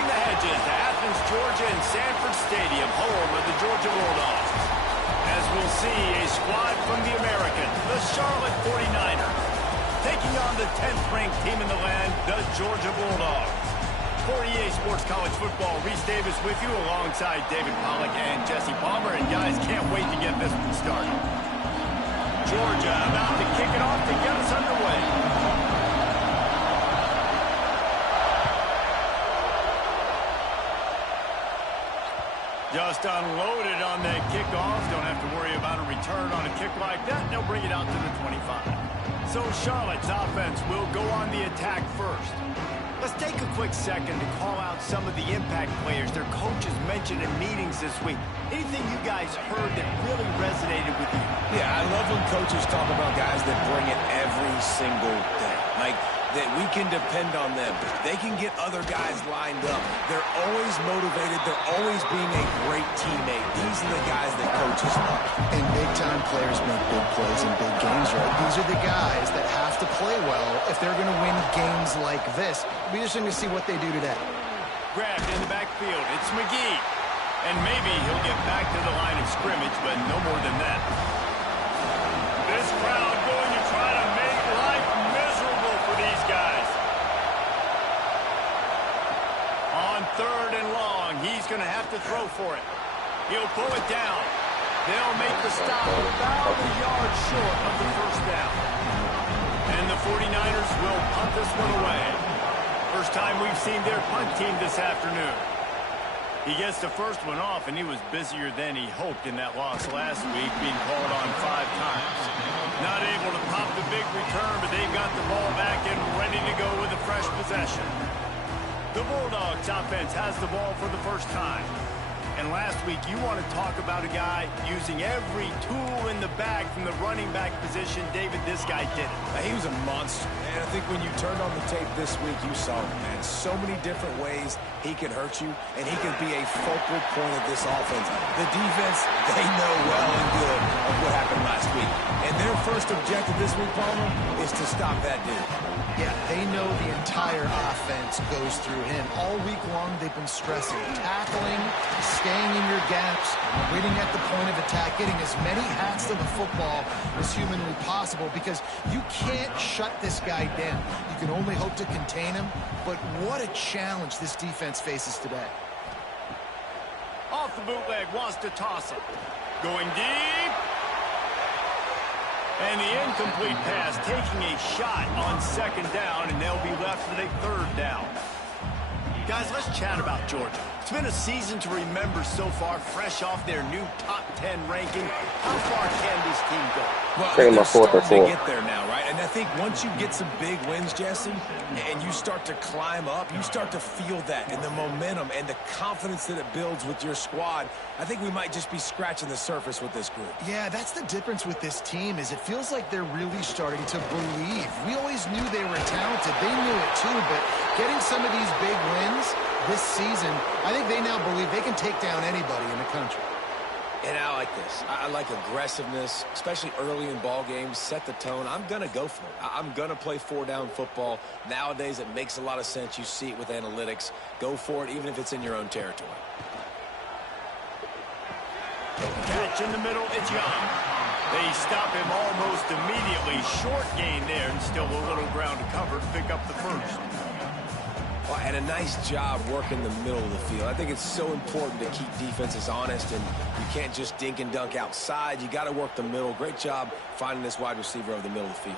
Cutting the hedges to Athens, Georgia and Sanford Stadium, home of the Georgia Bulldogs. As we'll see, a squad from the American, the Charlotte 49ers, taking on the 10th-ranked team in the land, the Georgia Bulldogs. For EA Sports College Football, Reese Davis with you alongside David Pollack and Jesse Palmer. And guys, can't wait to get this one started. Georgia about to kick it off to get us underway. Just unloaded on that kickoff. Don't have to worry about a return on a kick like that. They'll bring it out to the 25. So Charlotte's offense will go on the attack first. Let's take a quick second to call out some of the impact players their coaches mentioned in meetings this week. Anything you guys heard that really resonated with you? Yeah, I love when coaches talk about guys that bring it every single day. Like, that we can depend on them. They can get other guys lined up. They're always motivated. They're always being a great teammate. These are the guys that coaches love. And big-time players make big plays in big games, right? These are the guys that have to play well if they're going to win games like this. We're just going to see what they do today. Grabbed in the backfield. It's McGee. And maybe he'll get back to the line of scrimmage, but no more than that. This crowd going to try to make life miserable for these guys. On 3rd and long, he's going to have to throw for it. He'll pull it down. They'll make the stop about a yard short of the first down. And the 49ers will punt this one away. First time we've seen their punt team this afternoon. He gets the first one off, and he was busier than he hoped in that loss last week, being called on 5 times. Not able to pop the big return, but they've got the ball back and ready to go with a fresh possession. The Bulldogs offense has the ball for the first time. And last week, you want to talk about a guy using every tool in the bag from the running back position. David, this guy did it. He was a monster. And I think when you turned on the tape this week, you saw it, man. So many different ways he can hurt you, and he can be a focal point of this offense. The defense, they know well and good of what happened last week. And their first objective this week, Palmer, is to stop that dude. Yeah, they know the entire offense goes through him. All week long, they've been stressing tackling, staying in your gaps, waiting at the point of attack, getting as many hats to the football as humanly possible, because you can't shut this guy down. You can only hope to contain him, but what a challenge this defense faces today. Off the bootleg, wants to toss it. Going deep. And the incomplete pass taking a shot on 2nd down, and they'll be left with a 3rd down. Guys, let's chat about Georgia. It's been a season to remember so far, fresh off their new top 10 ranking. How far can this team go? Well, they're starting to get there now, right? And I think once you get some big wins, Jesse, and you start to climb up, you start to feel that and the momentum and the confidence that it builds with your squad. I think we might just be scratching the surface with this group. Yeah, that's the difference with this team, is it feels like they're really starting to believe. We always knew they were talented. They knew it too, but getting some of these big wins this season, I think they now believe they can take down anybody in the country. And I like this. I like aggressiveness, especially early in ball games. Set the tone. I'm going to go for it. I'm going to play 4-down football. Nowadays, it makes a lot of sense. You see it with analytics. Go for it, even if it's in your own territory. Catch in the middle, it's Young. They stop him almost immediately. Short gain there, and still a little ground to cover to pick up the first. Well, and a nice job working the middle of the field. I think it's so important to keep defenses honest, and you can't just dink and dunk outside. You got to work the middle. Great job finding this wide receiver over the middle of the field.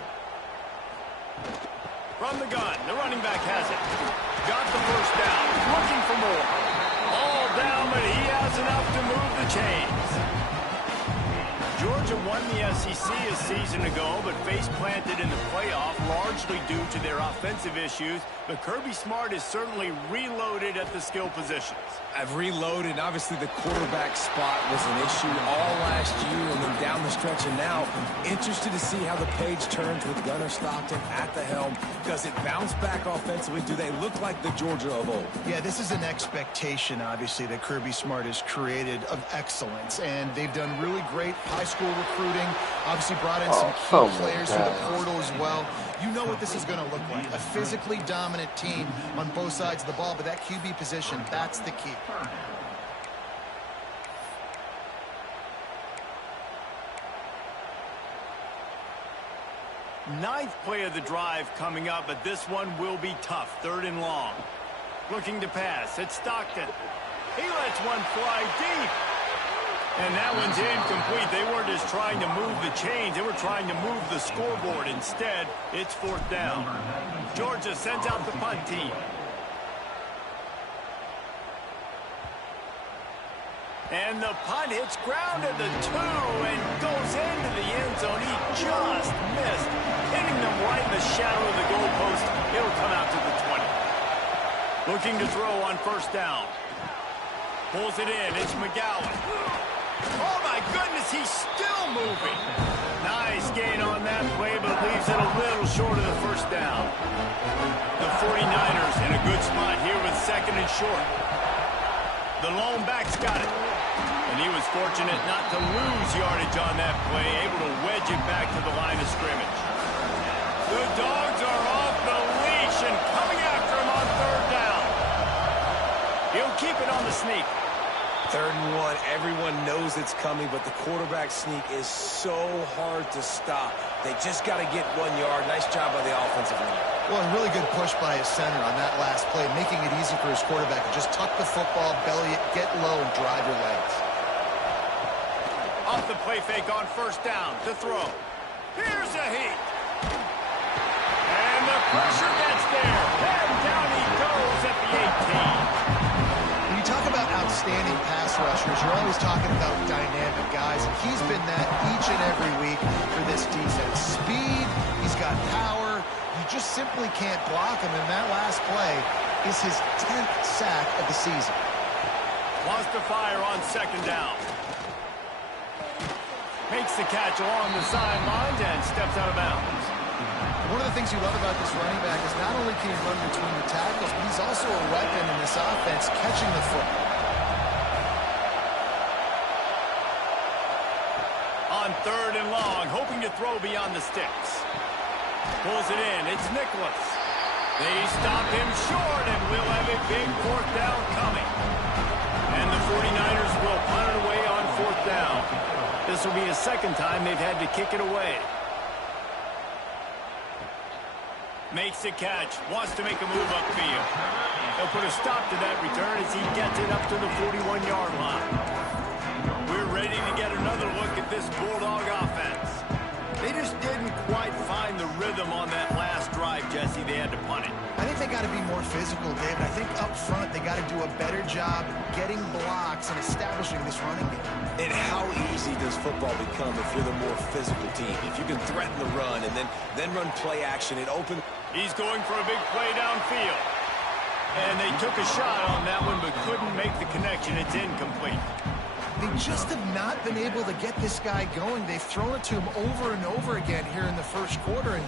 From the gun, the running back has it. Got the first down. Looking for more. All down, but he has enough to move the chains. Georgia won the SEC a season ago, but face-planted in the playoff largely due to their offensive issues. But Kirby Smart is certainly reloaded at the skill positions. I've reloaded. Obviously, the quarterback spot was an issue all last year and then down the stretch. And now, interested to see how the page turns with Gunnar Stockton at the helm. Does it bounce back offensively? Do they look like the Georgia of old? Yeah, this is an expectation, obviously, that Kirby Smart has created of excellence, and they've done really great high school recruiting, obviously brought in some key players through the portal as well. You know what this is going to look like, a physically dominant team on both sides of the ball, but that QB position, that's the key. Ninth play of the drive coming up, but this one will be tough. 3rd and long. Looking to pass. It's Stockton. He lets one fly deep. And that one's incomplete. They weren't just trying to move the chains. They were trying to move the scoreboard. Instead, it's 4th down. Georgia sends out the punt team. And the punt hits ground at the 2 and goes into the end zone. He just missed, hitting them right in the shadow of the goalpost. It'll come out to the 20. Looking to throw on 1st down. Pulls it in. It's McGowan. Oh, my goodness, he's still moving. Nice gain on that play, but leaves it a little short of the 1st down. The 49ers in a good spot here with 2nd and short. The lone back's got it. And he was fortunate not to lose yardage on that play, able to wedge it back to the line of scrimmage. The Dogs are off the leash and coming after him on 3rd down. He'll keep it on the sneak. 3rd and 1, everyone knows it's coming, but the quarterback sneak is so hard to stop. They just got to get 1 yard. Nice job by the offensive line. Well, a really good push by his center on that last play, making it easy for his quarterback to just tuck the football, belly it, get low, and drive your legs. Off the play fake on 1st down to throw. Here's a heat. And the pressure gets there. And down he goes at the 18. When you talk about outstanding pass rushers, you're always talking about dynamic guys, and he's been that each and every week for this defense. Speed, he's got power. You just simply can't block him, and that last play is his 10th sack of the season. Wants to fire on 2nd down. Makes the catch along the sidelines and steps out of bounds. One of the things you love about this running back is not only can he run between the tackles, but he's also a weapon in this offense, catching the football. On 3rd and long, hoping to throw beyond the sticks. Pulls it in. It's Nicholas. They stop him short, and we'll have a big 4th down coming. And the 49ers will punt it away on 4th down. This will be the 2nd time they've had to kick it away. Makes the catch. Wants to make a move upfield. They'll put a stop to that return as he gets it up to the 41-yard line. We're ready to get another look at this Bulldog offense. They just didn't quite find the rhythm on that last drive, Jesse. They had to punt it. I think they got to be more physical, David. I think up front they got to do a better job getting blocks and establishing this running game. And how easy does football become if you're the more physical team? If you can threaten the run and then run play action, it opens. He's going for a big play downfield. And they took a shot on that one but couldn't make the connection. It's incomplete. They just have not been able to get this guy going. They've thrown it to him over and over again here in the 1st quarter, and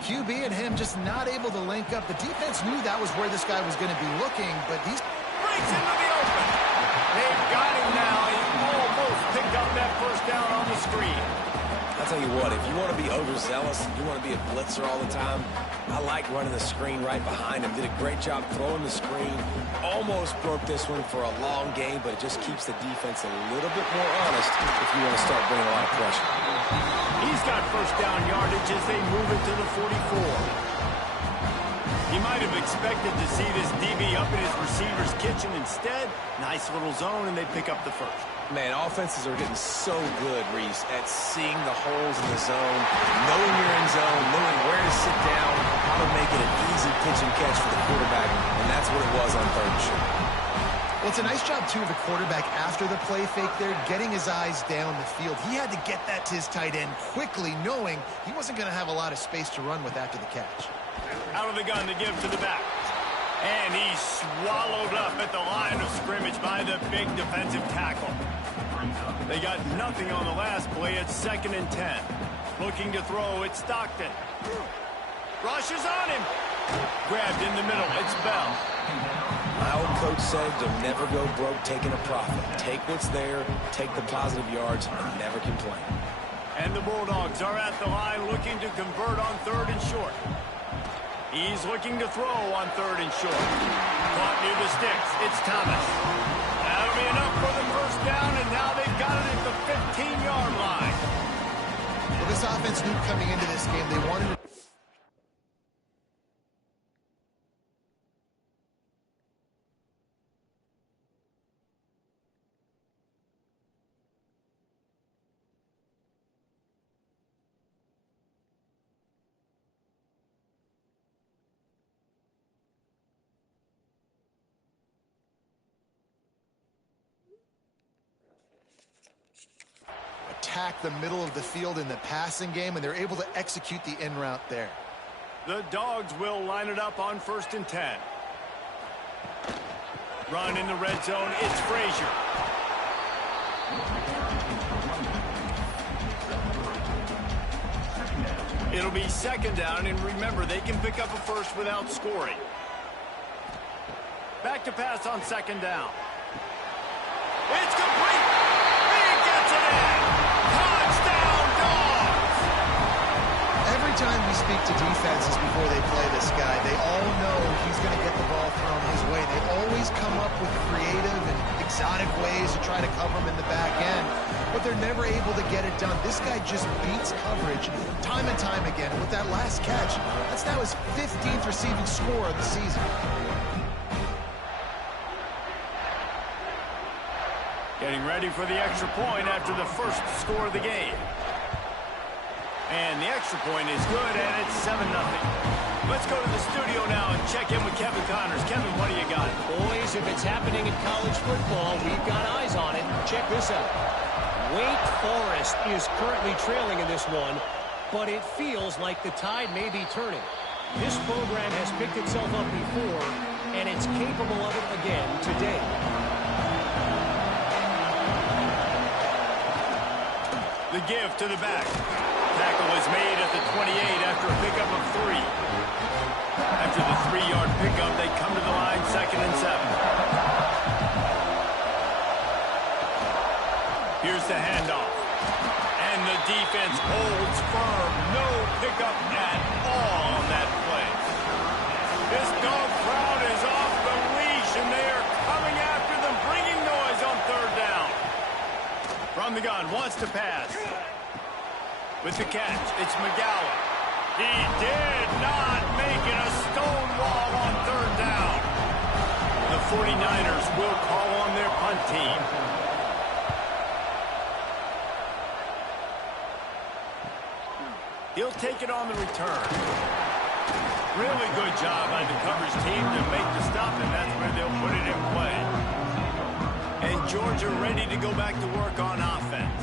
QB and him just not able to link up. The defense knew that was where this guy was going to be looking, but he's breaks into the open. They've got him now. He almost picked up that 1st down on the screen. I'll tell you what, if you want to be overzealous, you want to be a blitzer all the time, I like running the screen right behind him. Did a great job throwing the screen. Almost broke this one for a long game, but it just keeps the defense a little bit more honest if you want to start bringing a lot of pressure. He's got 1st down yardage as they move it to the 44. He might have expected to see this DB up in his receiver's kitchen. Instead, nice little zone, and they pick up the 1st. Man, offenses are getting so good, Reese, at seeing the holes in the zone, knowing you're in zone, knowing where to sit down, how to make it an easy pitch and catch for the quarterback, and that's what it was on 3rd and short. Well, it's a nice job, too, of the quarterback after the play fake there, getting his eyes down the field. He had to get that to his tight end quickly, knowing he wasn't going to have a lot of space to run with after the catch. Out of the gun to give to the back. And he's swallowed up at the line of scrimmage by the big defensive tackle. They got nothing on the last play. It's 2nd and 10. Looking to throw, it's Stockton. Rushes on him. Grabbed in the middle. It's Bell. My old coach said you'll never go broke taking a profit. Take what's there, take the positive yards, and never complain. And the Bulldogs are at the line looking to convert on 3rd and short. He's looking to throw on 3rd and short. Caught near the sticks. It's Thomas. That'll be enough for the first down, and now they've got it at the 15-yard line. Well, this offense knew coming into this game they wanted to attack the middle of the field in the passing game, and they're able to execute the in route there. The Dogs will line it up on 1st and 10. Run in the red zone. It's Frazier. It'll be 2nd down, and remember, they can pick up a first without scoring. Back to pass on 2nd down. It's complete. He gets it in. Touchdown, Dogs. Every time we speak to defenses before they play this guy, they all know he's going to get the ball thrown his way. They always come up with creative and exotic ways to try to cover him in the back end, but they're never able to get it done. This guy just beats coverage time and time again. With that last catch, that's now his 15th receiving score of the season. Getting ready for the extra point after the first score of the game. And the extra point is good, and it's 7-0. Let's go to the studio now and check in with Kevin Connors. Kevin, what do you got? Boys, if it's happening in college football, we've got eyes on it. Check this out. Wake Forest is currently trailing in this one, but it feels like the tide may be turning. This program has picked itself up before, and it's capable of it again today. The give to the back. Tackle is made at the 28 after a pickup of 3. After the 3-yard pickup, they come to the line 2nd and 7. Here's the handoff. And the defense holds firm. No pickup at all on that play. This dog crowd is off the leash, and they are coming after them, bringing noise on 3rd down. From the gun, wants to pass. With the catch, it's McGowan. He did not make it a stone wall on 3rd down. The 49ers will call on their punt team. He'll take it on the return. Really good job by the coverage team to make the stop, and that's where they'll put it in play. And Georgia ready to go back to work on offense.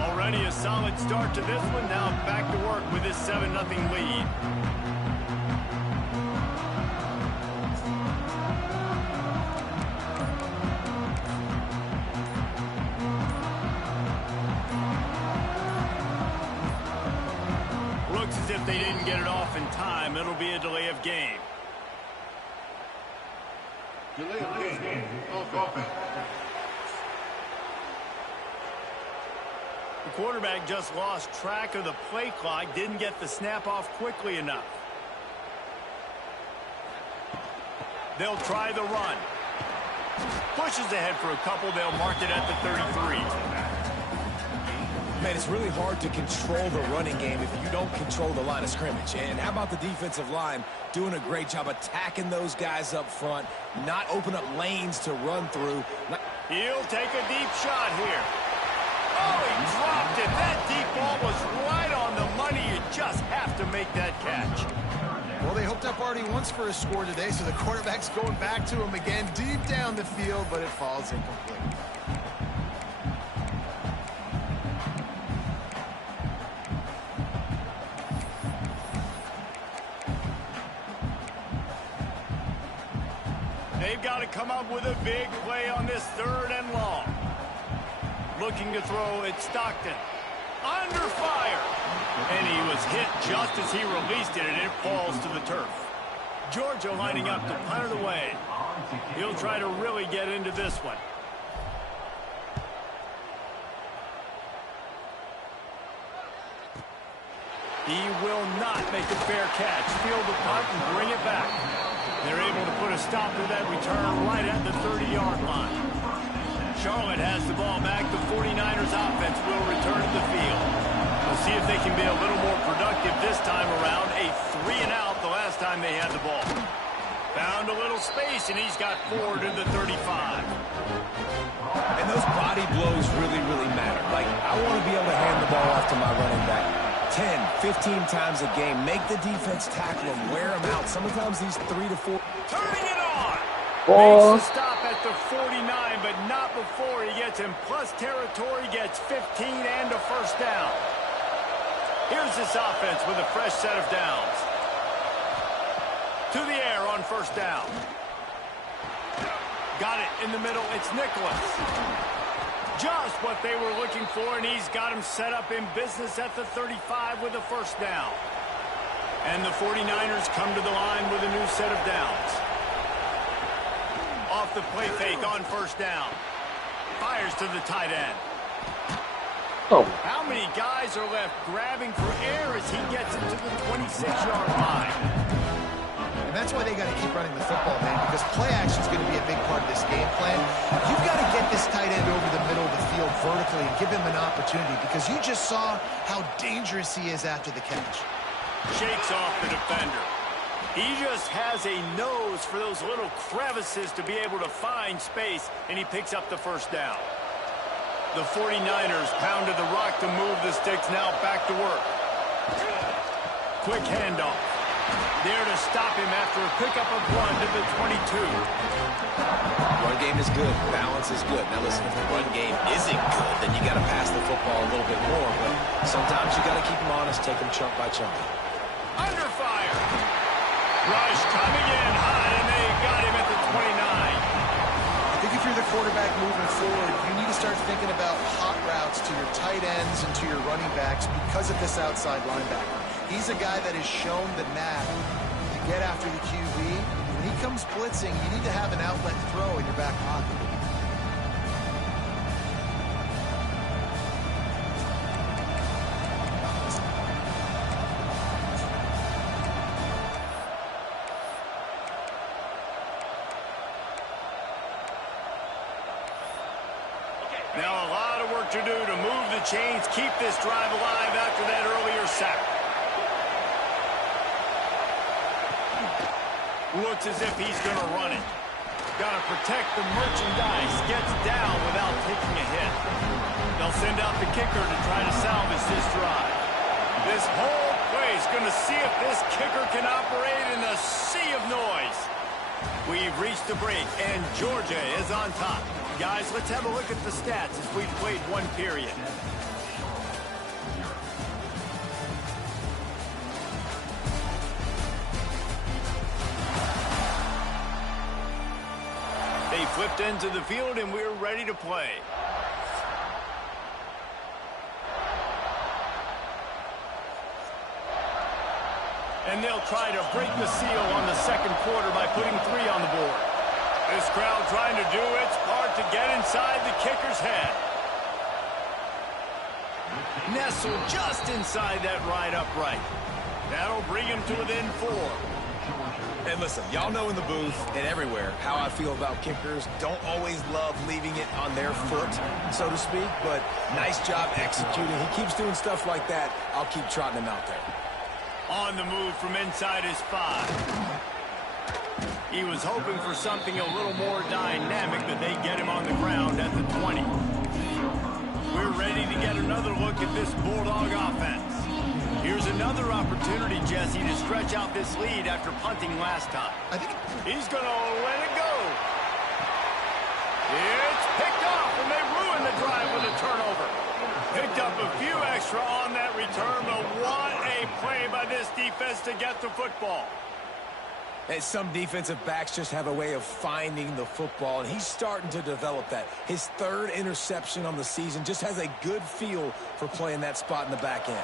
Already a solid start to this one. Now back to work with this 7-0 lead. Looks as if they didn't get it off in time. It'll be a delay of game. Delay of game. Offense. The quarterback just lost track of the play clock, didn't get the snap off quickly enough. They'll try the run. Pushes ahead for a couple. They'll mark it at the 33. Man, it's really hard to control the running game if you don't control the line of scrimmage. And how about the defensive line doing a great job attacking those guys up front, not open up lanes to run through. He'll take a deep shot here. Oh, he dropped it. That deep ball was right on the money. You just have to make that catch. Well, they hooked up already once for a score today, so the quarterback's going back to him again deep down the field, but it falls incomplete. They've got to come up with a big play on this 3rd and long. Looking to throw, it's Stockton. Under fire. And he was hit just as he released it, and it falls to the turf. Georgia lining up to punt it away. He'll try to really get into this one. He will not make a fair catch. Field the punt and bring it back. They're able to put a stop to that return right at the 30-yard line. Charlotte has the ball back. The 49ers offense will return to the field. We'll see if they can be a little more productive this time around. A 3-and-out the last time they had the ball. Found a little space, and he's got 4 to the 35. And those body blows really, really matter. Like, I want to be able to hand the ball off to my running back 10, 15 times a game. Make the defense tackle him, wear him out. Sometimes these 3 to 4. Turning it on. Makes a stop at the 49, but not before he gets in plus territory, gets 15 and a first down. Here's this offense with a fresh set of downs. To the air on first down. Got it in the middle. It's Nicholas. Just what they were looking for, and he's got him set up in business at the 35 with a first down. And the 49ers come to the line with a new set of downs. Off the play fake on first down. Fires to the tight end. Oh. How many guys are left grabbing for air as he gets into the 26-yard line? And that's why they got to keep running the football, man, because play action is going to be a big part of this game plan. You've got to get this tight end over the middle of the field vertically and give him an opportunity, because you just saw how dangerous he is after the catch. Shakes off the defender. He just has a nose for those little crevices to be able to find space, and he picks up the first down. The 49ers pounded the rock to move the sticks, now back to work. Quick handoff. There to stop him after a pickup of 1 to the 22. Run game is good. Balance is good. Now listen, if the run game isn't good, then you got to pass the football a little bit more. But sometimes you got to keep them honest, take them chunk by chunk. Under fire. Rush coming in high, and they got him at the 29. I think if you're the quarterback moving forward, you need to start thinking about hot routes to your tight ends and to your running backs because of this outside linebacker. He's a guy that has shown the knack to get after the QB. When he comes blitzing, you need to have an outlet throw in your back pocket. Now a lot of work to do to move the chains, keep this drive alive after that earlier sack. Looks as if he's going to run it. Got to protect the merchandise. Gets down without taking a hit. They'll send out the kicker to try to salvage this drive. This whole place going to see if this kicker can operate in the sea of noise. We've reached the break, and Georgia is on top. Guys, let's have a look at the stats as we've played one period. They flipped into the field, and we're ready to play. And they'll try to break the seal on the second quarter by putting 3 on the board. This crowd trying to do its part to get inside the kicker's head. Nestled just inside that right upright. That'll bring him to within 4. And listen, y'all know in the booth and everywhere how I feel about kickers. Don't always love leaving it on their foot, so to speak, but nice job executing. He keeps doing stuff like that. I'll keep trotting him out there. On the move from inside his 5. He was hoping for something a little more dynamic, but they get him on the ground at the 20. We're ready to get another look at this Bulldog offense. Here's another opportunity, Jesse, to stretch out this lead after punting last time. I think He's going to let it go. It's picked off, and they ruin the drive with a turnover. Picked up a few extra on that return, but what a play by this defense to get the football. And some defensive backs just have a way of finding the football, and he's starting to develop that. His third interception on the season, just has a good feel for playing that spot in the back end.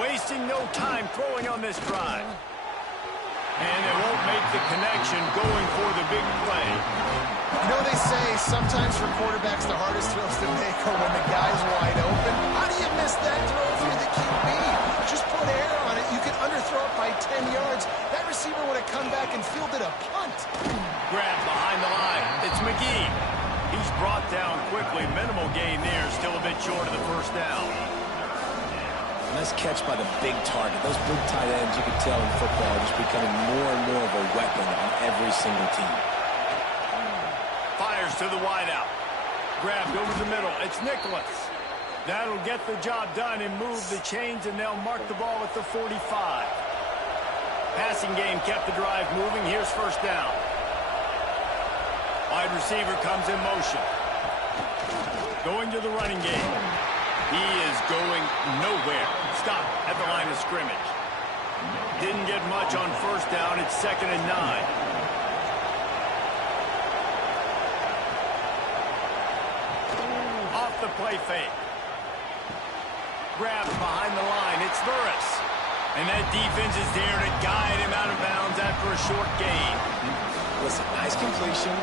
Wasting no time throwing on this drive. And they won't make the connection going for the big play. You know, they say sometimes for quarterbacks the hardest throws to make are when the guy's wide open. How do you miss that throw if you're the QB? Just put air on it. You can underthrow it by 10 yards. That receiver would have come back and fielded a punt. Grabbed behind the line. It's McGee. He's brought down quickly. Minimal gain there. Still a bit short of the first down. Nice catch by the big target. Those big tight ends, you can tell in football, are just becoming more and more of a weapon on every single team. Fires to the wideout. Grabbed over the middle. It's Nicholas. That'll get the job done and move the chains, and they'll mark the ball at the 45. Passing game kept the drive moving. Here's first down. Wide receiver comes in motion. Going to the running game. He is going nowhere. Stop at the line of scrimmage. Didn't get much on first down. It's 2nd and 9. Off the play fake. Grabbed behind the line. It's Burris. And that defense is there to guide him out of bounds after a short gain. Listen, nice completion,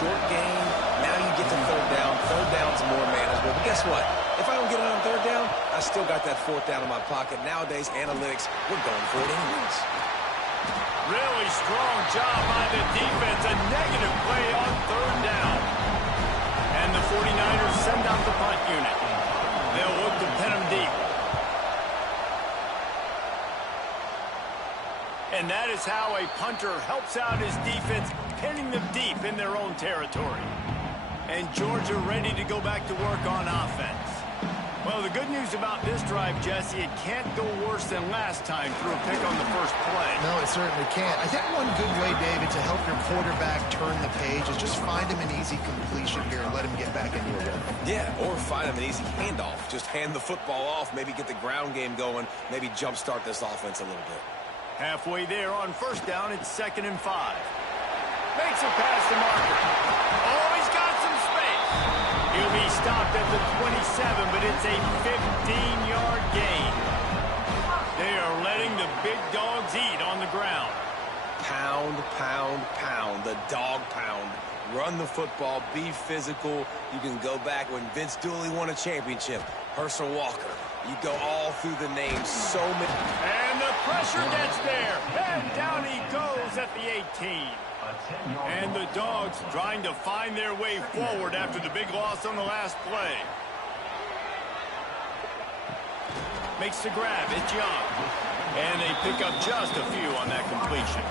short gain. Now you get to third down. Third down's more manageable. But guess what? If I don't get it on third down, I still got that fourth down in my pocket. Nowadays, analytics, we're going for it anyways. Really strong job by the defense. A negative play on third down. And the 49ers send out the punt unit. They'll look to pin him deep. And that is how a punter helps out his defense, pinning them deep in their own territory. And Georgia ready to go back to work on offense. Well, the good news about this drive, Jesse, it can't go worse than last time through a pick on the first play. No, it certainly can't. I think one good way, David, to help your quarterback turn the page is just find him an easy completion here and let him get back into a rhythm. Yeah, or find him an easy handoff. Just hand the football off, maybe get the ground game going, maybe jumpstart this offense a little bit. Halfway there on first down, it's 2nd and 5. Makes it past the marker. Oh, he's got some space. He'll be stopped at the 27, but it's a 15-yard gain. They are letting the big dogs eat on the ground. Pound, pound, pound. The dog pound. Run the football. Be physical. You can go back when Vince Dooley won a championship. Herschel Walker. You go all through the names. So many. And the pressure gets there. And down he goes at the 18. And the Dogs trying to find their way forward after the big loss on the last play. Makes the grab. It's Young. And they pick up just a few on that completion.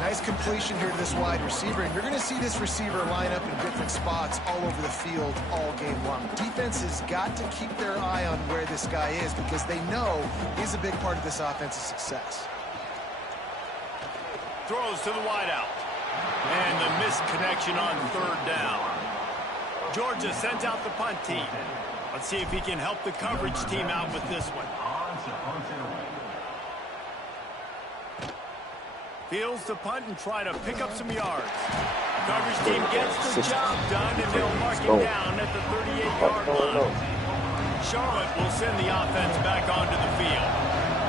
Nice completion here to this wide receiver, and you're going to see this receiver line up in different spots all over the field all game long. Defense has got to keep their eye on where this guy is because they know he's a big part of this offense's success. Throws to the wideout. And the missed connection on third down. Georgia sends out the punt team. Let's see if he can help the coverage team out with this one. Fields the punt and try to pick up some yards. Coverage team gets the job done, and they'll mark it down at the 38-yard line. Charlotte will send the offense back onto the field.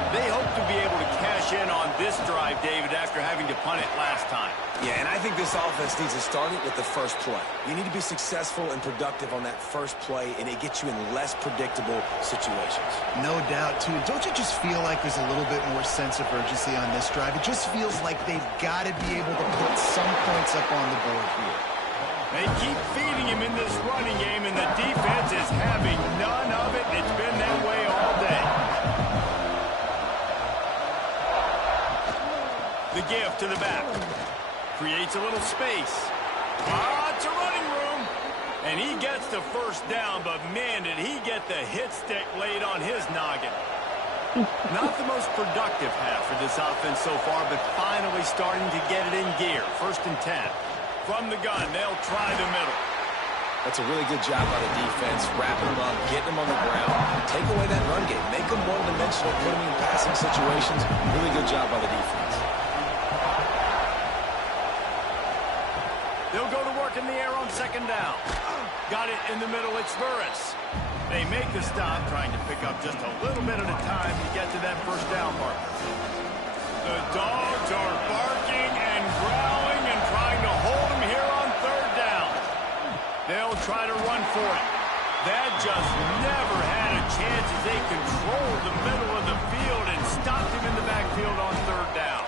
They hope to be able to cash in on this drive, David, after having to punt it last time. Yeah, and I think this offense needs to start it with the first play. You need to be successful and productive on that first play, and it gets you in less predictable situations. No doubt, too. Don't you just feel like there's a little bit more sense of urgency on this drive? It just feels like they've got to be able to put some points up on the board here. They keep feeding him in this running game, and the defense is having none of it. It's been that way all day. The give to the back. Creates a little space. Lots of running room. And he gets the first down, but man, did he get the hit stick laid on his noggin. Not the most productive half for this offense so far, but finally starting to get it in gear. 1st and 10. From the gun, they'll try the middle. That's a really good job by the defense, wrapping them up, getting them on the ground. Take away that run game. Make them one-dimensional, put them in passing situations. Really good job by the defense. They'll go to work in the air on second down. Got it in the middle. It's Burris. They make the stop, trying to pick up just a little bit at a time to get to that first down marker. The Dogs are barking and growling and trying to hold him here on third down. They'll try to run for it. That just never had a chance as they controlled the middle of the field and stopped him in the backfield on third down.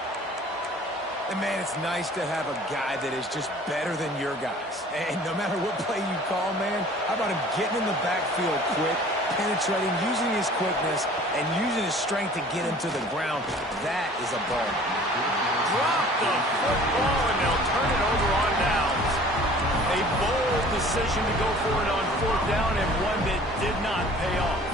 And, man, it's nice to have a guy that is just better than your guys. And no matter what play you call, man, how about him getting in the backfield quick, penetrating, using his quickness, and using his strength to get him to the ground. That is a ball. Drop the football, and they'll turn it over on downs. A bold decision to go for it on fourth down, and one that did not pay off.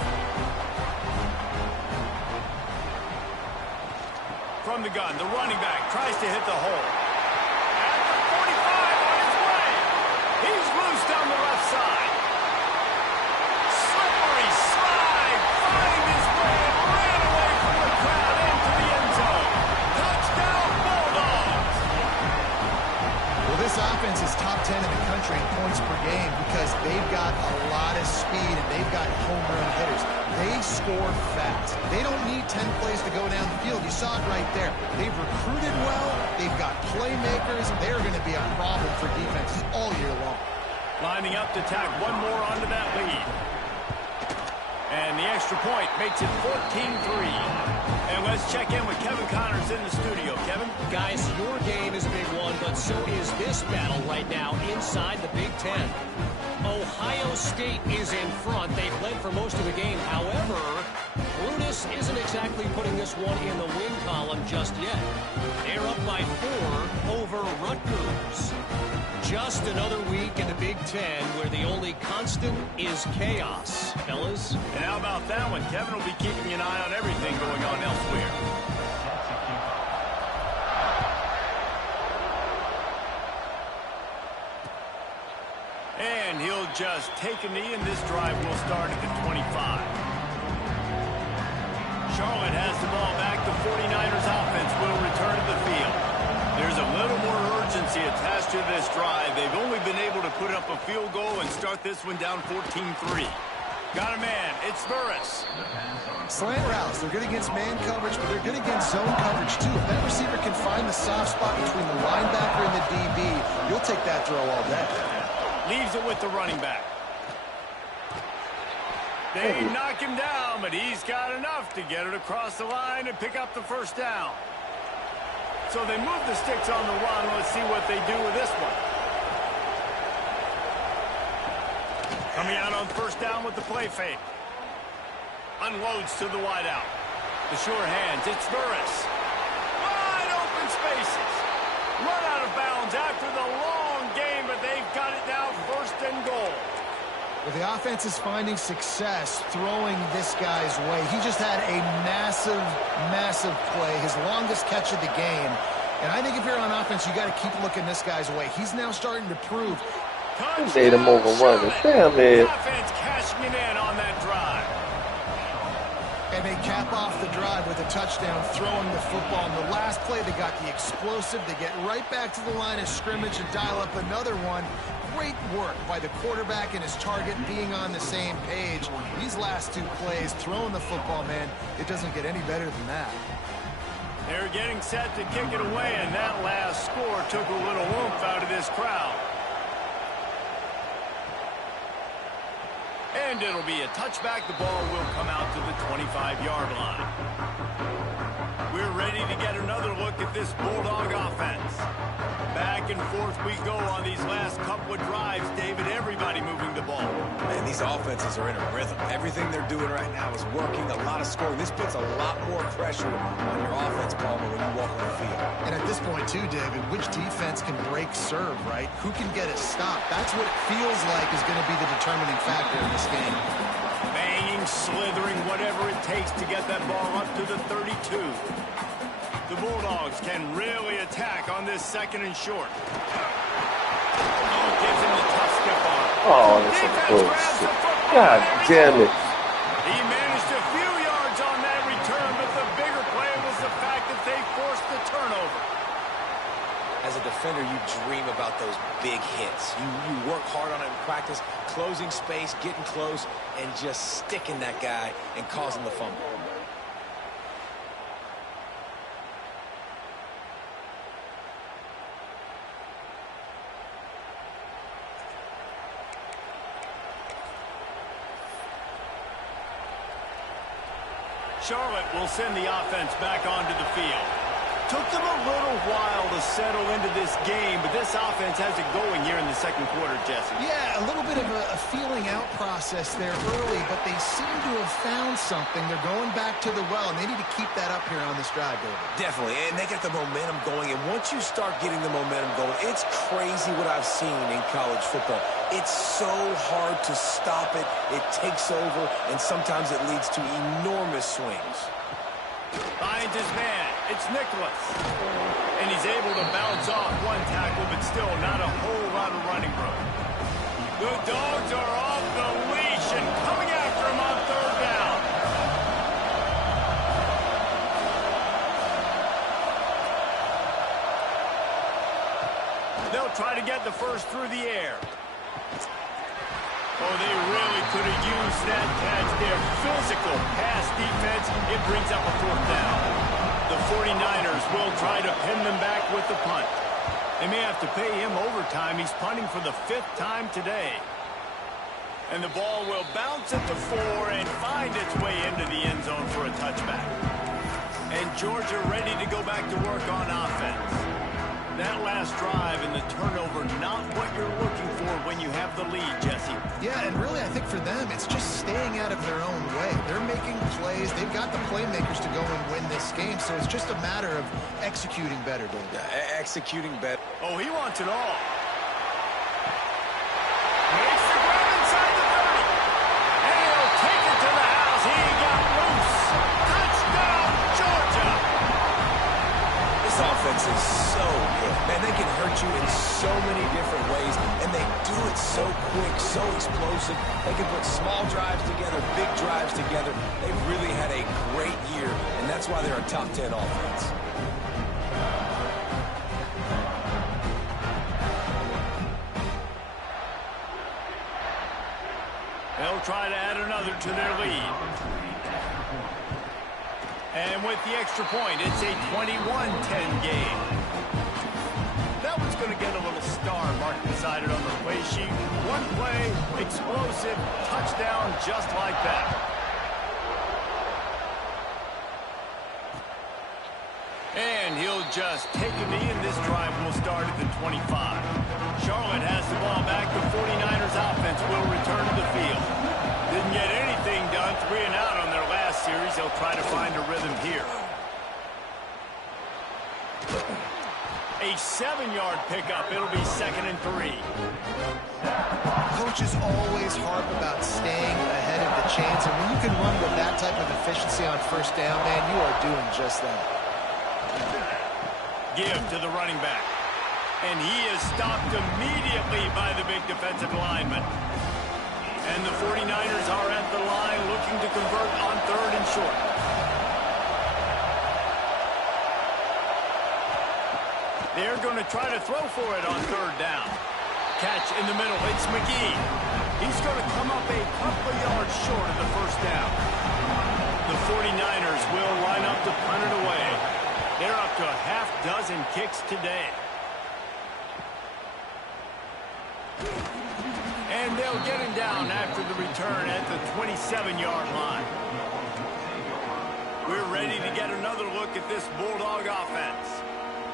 From the gun, the running back tries to hit the hole. At the 45 on his way. He's loose down the left side. Slippery slide, find his way, ran away from the crowd into the end zone. Touchdown, Bulldogs. Well, this offense is top 10 in the country in points per game because they've got a lot of speed and they've got home run hitters. They score fast. They don't need 10 plays to go down the field. You saw it right there. They've recruited well. They've got playmakers. They're going to be a problem for defenses all year long. Lining up to tack one more onto that lead. And the extra point makes it 14-3. And let's check in with Kevin Connors in the studio. Kevin? Guys, your game is a big one, but so is this battle right now inside the Big Ten. Ohio State is in front. They've led for most of the game. However, Brutus isn't exactly putting this one in the win column just yet. They're up by 4 over Rutgers. Just another week in the Big Ten where the only constant is chaos. Fellas? And how about that one? Kevin will be keeping an eye on everything going on elsewhere. And he'll just take a knee, and this drive will start at the 25. Charlotte has the ball back. The 49ers offense will return to the field. There's a little more urgency attached to this drive. They've only been able to put up a field goal and start this one down 14-3. Got a man. It's Burris. Slant routes. They're good against man coverage, but they're good against zone coverage, too. If that receiver can find the soft spot between the linebacker and the DB, you'll take that throw all day. Leaves it with the running back. They knock him down, but he's got enough to get it across the line and pick up the first down. So they move the sticks on the run. Let's see what they do with this one. Coming out on first down with the play fake. Unloads to the wideout. The sure hands. It's Burris. Wide open spaces. Run out of bounds after the long game, but they've got it now first and goal. Well, the offense is finding success throwing this guy's way. He just had a massive, massive play, his longest catch of the game. And I think if you're on offense, you got to keep looking this guy's way. He's now starting to prove. Made him overrun it. Damn it. Offense cashing it in on that drive. And they cap off the drive with a touchdown, throwing the football. In the last play, they got the explosive. They get right back to the line of scrimmage and dial up another one. Great work by the quarterback and his target being on the same page. These last 2 plays, throwing the football, man, it doesn't get any better than that. They're getting set to kick it away, and that last score took a little oomph out of this crowd. And it'll be a touchback. The ball will come out to the 25-yard line. We're ready to get another look at this Bulldog offense. Back and forth we go on these last couple of drives, David. Everybody moving the ball. Man, these offenses are in a rhythm. Everything they're doing right now is working. A lot of scoring. This puts a lot more pressure on your offense, Palmer, when you walk on the field. And at this point, too, David, which defense can break serve, right? Who can get a stop? That's what it feels like is going to be the determining factor in this game. Banging, slithering, whatever it takes to get that ball up to the 32. The Bulldogs can really attack on this second and short. Oh, gives him the tough stiff arm. Oh, that's some Defense grabs bullshit. the football. God damn it. He managed a few yards on that return, but the bigger play was the fact that they forced the turnover. As a defender, you dream about those big hits. You work hard on it in practice, closing space, getting close, and just sticking that guy and causing the fumble. Charlotte will send the offense back onto the field. Took them a little while to settle into this game, but this offense has it going here in the second quarter, Jesse. Yeah, a little bit of a feeling out process there early, but they seem to have found something. They're going back to the well, and they need to keep that up here on this drive, David. Definitely, and they got the momentum going, and once you start getting the momentum going, it's crazy what I've seen in college football. It's so hard to stop it. It takes over, and sometimes it leads to enormous swings. Finds his man. It's Nicholas. And he's able to bounce off one tackle, but still not a whole lot of running room. The Dogs are off the leash and coming after him on third down. They'll try to get the first through the air. Oh, they really could have used that catch there. Physical pass defense. It brings up a fourth down. The 49ers will try to pin them back with the punt. They may have to pay him overtime. He's punting for the 5th time today. And the ball will bounce at the 4 and find its way into the end zone for a touchback. And Georgia ready to go back to work on offense. That last drive and the turnover, not what you're looking for when you have the lead, Jesse. Yeah, and really, I think for them, it's just staying out of their own way. They're making plays. They've got the playmakers to go and win this game, so it's just a matter of executing better, David. Yeah, executing better. Oh, he wants it all. Makes the grab inside the 30. And he'll take it to the house. He got loose. Touchdown, Georgia. This offense is so good. Man, they can hurt you in so many different ways, and they do it so quick, so explosive. They can put small drives together, big drives together. They've really had a great year, and that's why they're a top 10 offense. They'll try to add another to their lead. And with the extra point, it's a 21-10 game. That one's going to get a little star marked beside it on the play sheet. One play, explosive, touchdown just like that. And he'll just take a knee, and this drive will start at the 25. Charlotte has the ball back. The 49ers offense will return to the field. Didn't get anything done, 3 and out on their last series. They'll try to find a rhythm here. A 7-yard pickup. It'll be 2nd and 3. Coaches always harp about staying ahead of the chains, and when you can run with that type of efficiency on first down, man, you are doing just that. Give to the running back. And he is stopped immediately by the big defensive lineman. And the 49ers are at the line looking to convert on 3rd and short. They're going to try to throw for it on 3rd down. Catch in the middle. It's McGee. He's going to come up a couple of yards short of the first down. The 49ers will line up to punt it away. They're up to a half-dozen kicks today. And they'll get him down after the return at the 27-yard line. We're ready to get another look at this Bulldog offense.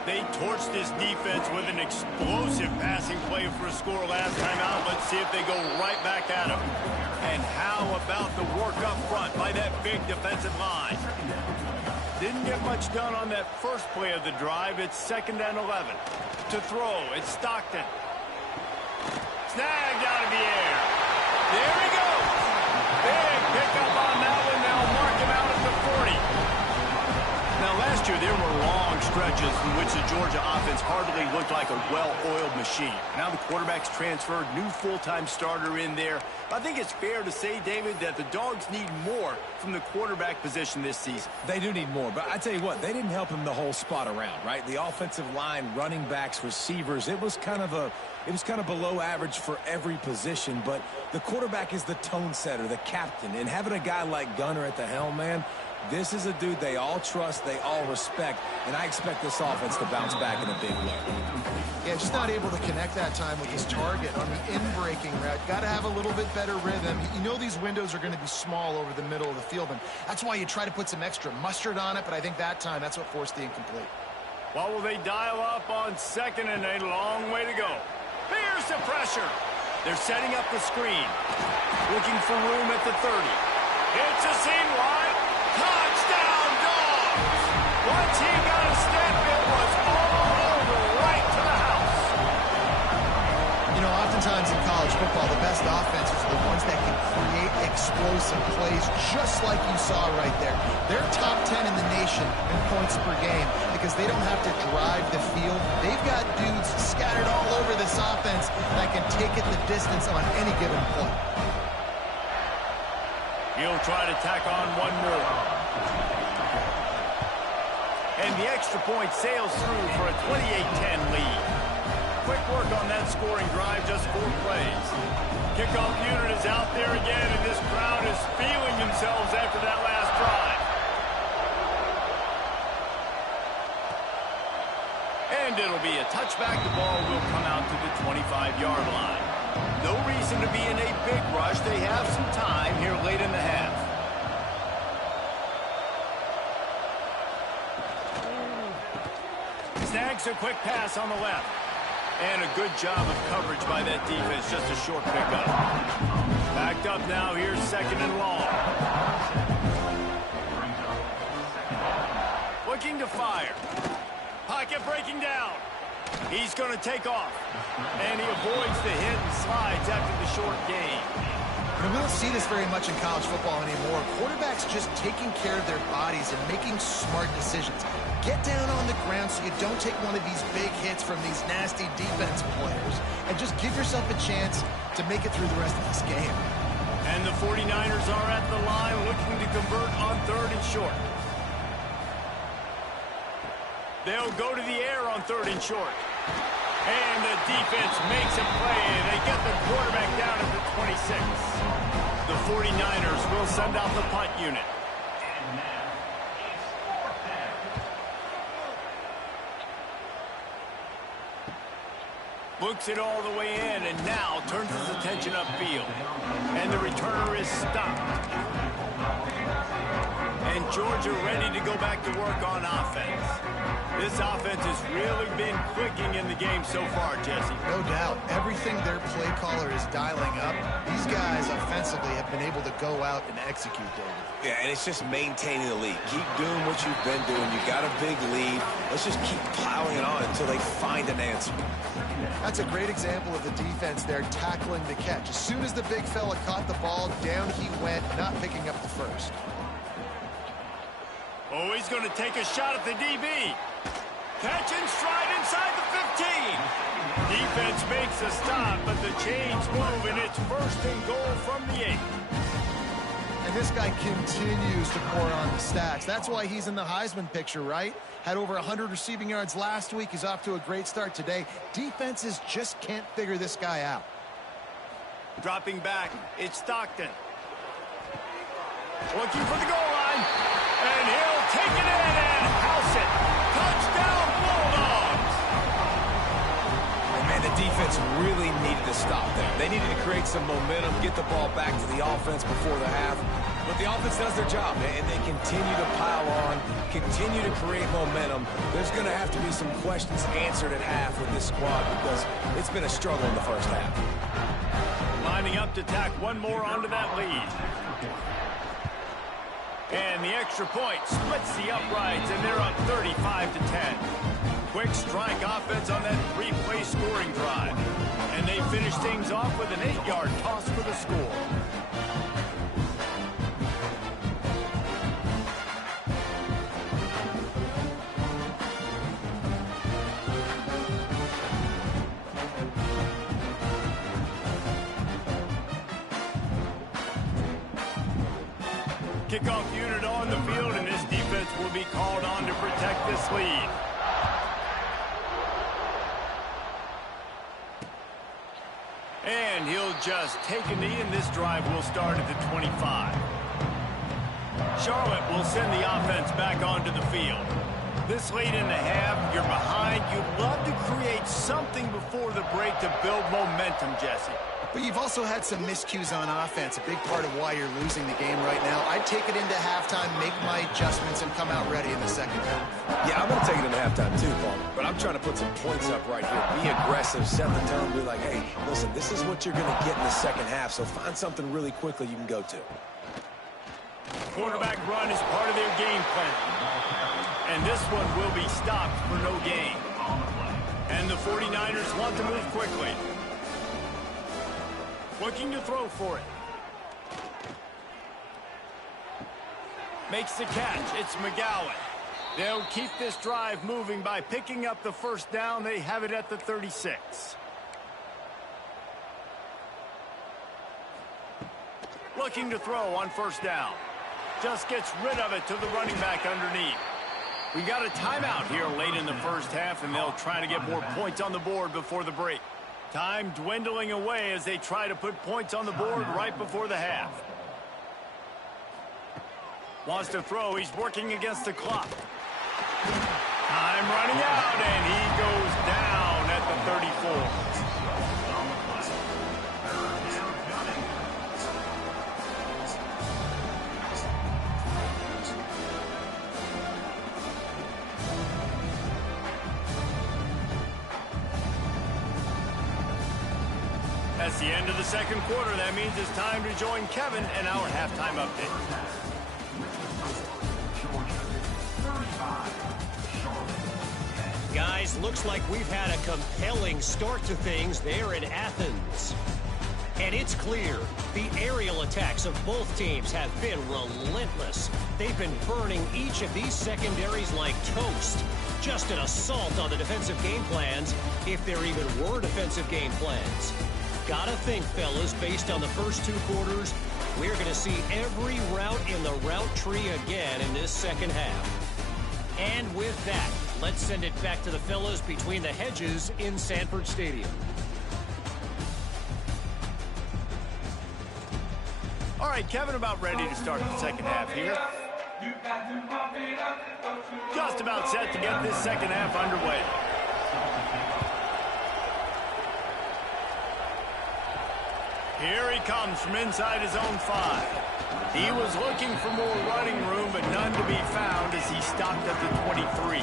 They torched this defense with an explosive passing play for a score last time out. Let's see if they go right back at him. And how about the work up front by that big defensive line? Didn't get much done on that first play of the drive. It's 2nd and 11. To throw, it's Stockton. Snagged out of the air. There he goes. Big pickup on that one. They'll mark him out at the 40. Now, last Last year, there were long stretches in which the Georgia offense hardly looked like a well-oiled machine. Now the quarterback's transferred, new full-time starter in there. I think it's fair to say, David, that the Dogs need more from the quarterback position this season. They do need more, but I tell you what, they didn't help him the whole spot around, right? The offensive line, running backs, receivers, it was kind of below average for every position, but the quarterback is the tone setter, the captain, and having a guy like Gunner at the helm, man, this is a dude they all trust, they all respect, and I expect this offense to bounce back in a big way. Yeah, just not able to connect that time with his target on the in-breaking route. Got to have a little bit better rhythm. You know these windows are going to be small over the middle of the field, and that's why you try to put some extra mustard on it, but I think that time that's what forced the incomplete. Well, will they dial up on second and a long way to go? Here's the pressure. They're setting up the screen. Looking for room at the 30. It's a seam wide. Touchdown, Dogs! Once he got a step, it was all over right to the house. You know, oftentimes in college football, the best offenses are the ones that can create explosive plays, just like you saw right there. They're top 10 in the nation in points per game because they don't have to drive the field. They've got dudes scattered all over this offense that can take it the distance on any given play. He'll try to tack on one more. And the extra point sails through for a 28-10 lead. Quick work on that scoring drive, just 4 plays. Kickoff unit is out there again, and this crowd is feeling themselves after that last drive. And it'll be a touchback. The ball will come out to the 25-yard line. No reason to be in a big rush. They have some time here late in the half. Snags a quick pass on the left. And a good job of coverage by that defense. Just a short pickup. Backed up now. Here's second and long. Looking to fire. Pocket breaking down. He's going to take off. And he avoids the hit and slides after the short gain. And we don't see this very much in college football anymore. Quarterbacks just taking care of their bodies and making smart decisions. Get down on the ground so you don't take one of these big hits from these nasty defense players. And just give yourself a chance to make it through the rest of this game. And the 49ers are at the line looking to convert on third and short. They'll go to the air on third and short. And the defense makes a play, and they get the quarterback down at the 26. The 49ers will send out the punt unit. Looks it all the way in, and now turns his attention upfield. And the returner is stopped. And Georgia ready to go back to work on offense. This offense has really been clicking in the game so far, Jesse. No doubt. Everything their play caller is dialing up, these guys offensively have been able to go out and execute, David. Yeah, and it's just maintaining the lead. Keep doing what you've been doing. You got a big lead. Let's just keep plowing it on until they find an answer. That's a great example of the defense there tackling the catch. As soon as the big fella caught the ball, down he went, not picking up the first. Oh, he's going to take a shot at the DB. Catch and stride inside the 15. Defense makes a stop, but the chains move, and it's first and goal from the 8. And this guy continues to pour on the stats. That's why he's in the Heisman picture, right? Had over 100 receiving yards last week. He's off to a great start today. Defenses just can't figure this guy out. Dropping back, it's Stockton. Looking for the goal line. And he'll take it in and house it. Touchdown, Bulldogs! And man, the defense really needed to stop there. They needed to create some momentum, get the ball back to the offense before the half. But the offense does their job, and they continue to pile on, continue to create momentum. There's going to have to be some questions answered at half with this squad because it's been a struggle in the first half. Lining up to tack one more onto that lead. And the extra point splits the uprights, and they're up 35-10. Quick strike offense on that 3-play scoring drive. And they finish things off with an 8-yard toss for the score. kickoff unit on the field, and this defense will be called on to protect this lead. And he'll just take a knee, and this drive will start at the 25. Charlotte will send the offense back onto the field. This late in the half, you're behind. You'd love to create something before the break to build momentum, Jesse. But you've also had some miscues on offense, a big part of why you're losing the game right now. I'd take it into halftime, make my adjustments, and come out ready in the second half. Yeah, I'm going to take it into halftime too, Paul. But I'm trying to put some points up right here. Be aggressive, set the tone, be like, hey, listen, this is what you're going to get in the second half, so find something really quickly you can go to. Quarterback run is part of their game plan. And this one will be stopped for no gain. And the 49ers want to move quickly. Looking to throw for it. Makes the catch. It's McGowan. They'll keep this drive moving by picking up the first down. They have it at the 36. Looking to throw on first down. Just gets rid of it to the running back underneath. We got a timeout here late in the first half, and they'll try to get more points on the board before the break. Time dwindling away as they try to put points on the board right before the half. Wants to throw. He's working against the clock. Time running out, and he goes down at the 34. That's the end of the second quarter. That means it's time to join Kevin and our halftime update. Guys, looks like we've had a compelling start to things there in Athens. And it's clear the aerial attacks of both teams have been relentless. They've been burning each of these secondaries like toast. Just an assault on the defensive game plans, if there even were defensive game plans. Gotta think, fellas, based on the first two quarters, we're going to see every route in the route tree again in this second half. And with that, let's send it back to the fellas between the hedges in Sanford Stadium. All right, Kevin, about ready to start the second half here. Just about set to get this second half underway. Here he comes from inside his own 5. He was looking for more running room, but none to be found as he stopped at the 23.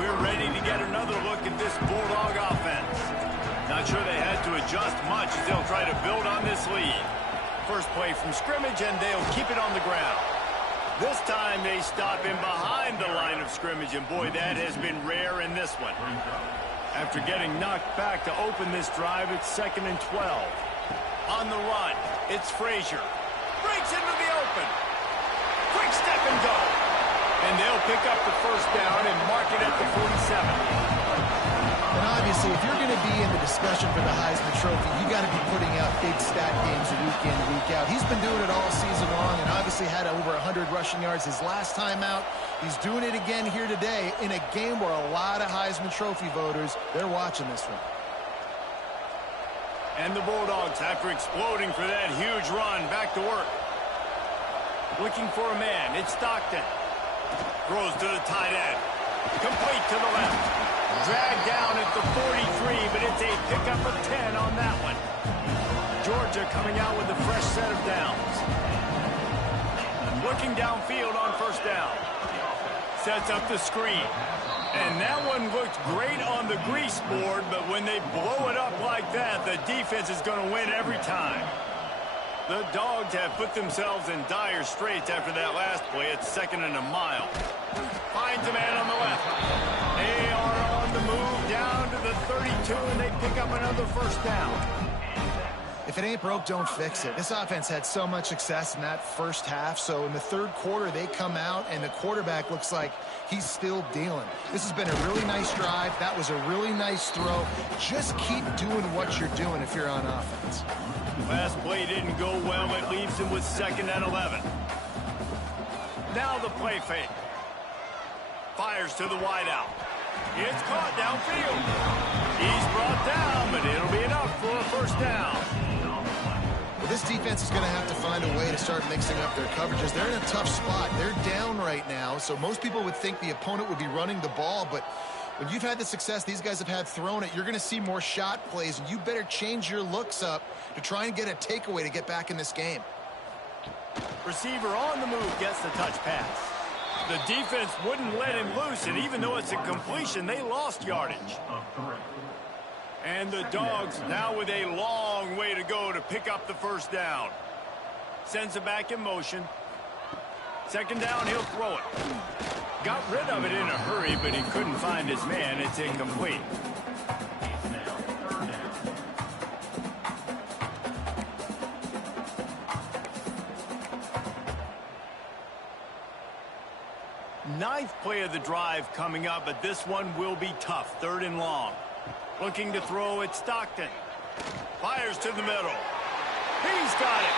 We're ready to get another look at this Bulldog offense. Not sure they had to adjust much as they'll try to build on this lead. First play from scrimmage, and they'll keep it on the ground. This time they stop him behind the line of scrimmage, and boy, that has been rare in this one. After getting knocked back to open this drive, it's 2nd and 12. On the run, it's Frazier. Breaks into the open. Quick step and go. And they'll pick up the first down and mark it at the 47. And obviously, if you're going to be in the discussion for the Heisman Trophy, you got to be putting out big stat games week in, week out. He's been doing it all season long and obviously had over 100 rushing yards his last time out. He's doing it again here today in a game where a lot of Heisman Trophy voters, they're watching this one. And the Bulldogs, after exploding for that huge run, back to work. Looking for a man. It's Stockton. Throws to the tight end. Complete to the left. Dragged down at the 43, but it's a pickup of 10 on that one. Georgia coming out with a fresh set of downs. Looking downfield on first down. Sets up the screen. And that one looked great on the grease board, but when they blow it up like that, the defense is going to win every time. The Dogs have put themselves in dire straits after that last play. It's 2nd and a mile. Finds a man on the left. They are on the move down to the 32, and they pick up another first down. If it ain't broke, don't fix it. This offense had so much success in that first half, so in the third quarter, they come out, and the quarterback looks like he's still dealing. This has been a really nice drive. That was a really nice throw. Just keep doing what you're doing if you're on offense. Last play didn't go well. It leaves him with 2nd and 11. Now the play fake. Fires to the wideout. It's caught downfield. He's brought down, but it'll be enough for a first down. Well, this defense is going to have to find a way to start mixing up their coverages. They're in a tough spot. They're down right now, so most people would think the opponent would be running the ball, but when you've had the success these guys have had throwing it, you're going to see more shot plays, and you better change your looks up to try and get a takeaway to get back in this game. Receiver on the move gets the touch pass. The defense wouldn't let him loose, and even though it's a completion, they lost yardage. And the Dogs now with a long way to go to pick up the first down. Sends it back in motion. Second down, he'll throw it. Got rid of it in a hurry, but he couldn't find his man. It's incomplete. Ninth play of the drive coming up, but this one will be tough. 3rd and long. Looking to throw at Stockton. Fires to the middle. He's got it.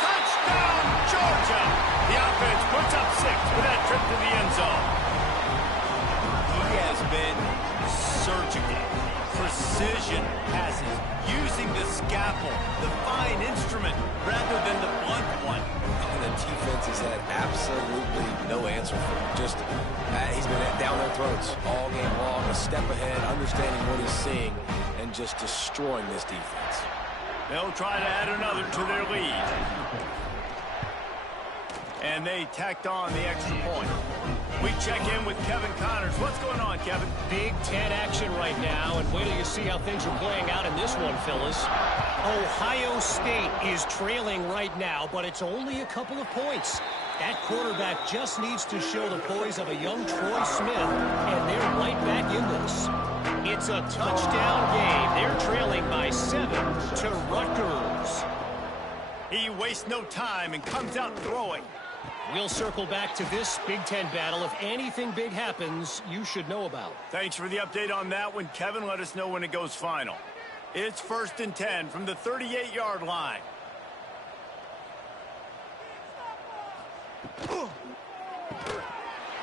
Touchdown, Georgia. The offense puts up 6 for that trip to the end zone. He has been surgical. Precision passes. Using the scalpel, the fine instrument, rather than the blunt one. And the defense has had absolutely no answer for him. Just, he's been down their throats all game long, a step ahead, understanding what he's seeing, and just destroying this defense. They'll try to add another to their lead. And they tacked on the extra point. We check in with Kevin Connors. What's going on, Kevin? Big Ten action right now, and wait till you see how things are playing out in this one, Phyllis. Ohio State is trailing right now, but it's only a couple of points. That quarterback just needs to show the poise of a young Troy Smith, and they're right back in this. It's a touchdown game. They're trailing by 7 to Rutgers. He wastes no time and comes out throwing. We'll circle back to this Big Ten battle. If anything big happens, you should know about. Thanks for the update on that one, Kevin. Let us know when it goes final. It's 1st and 10 from the 38-yard line.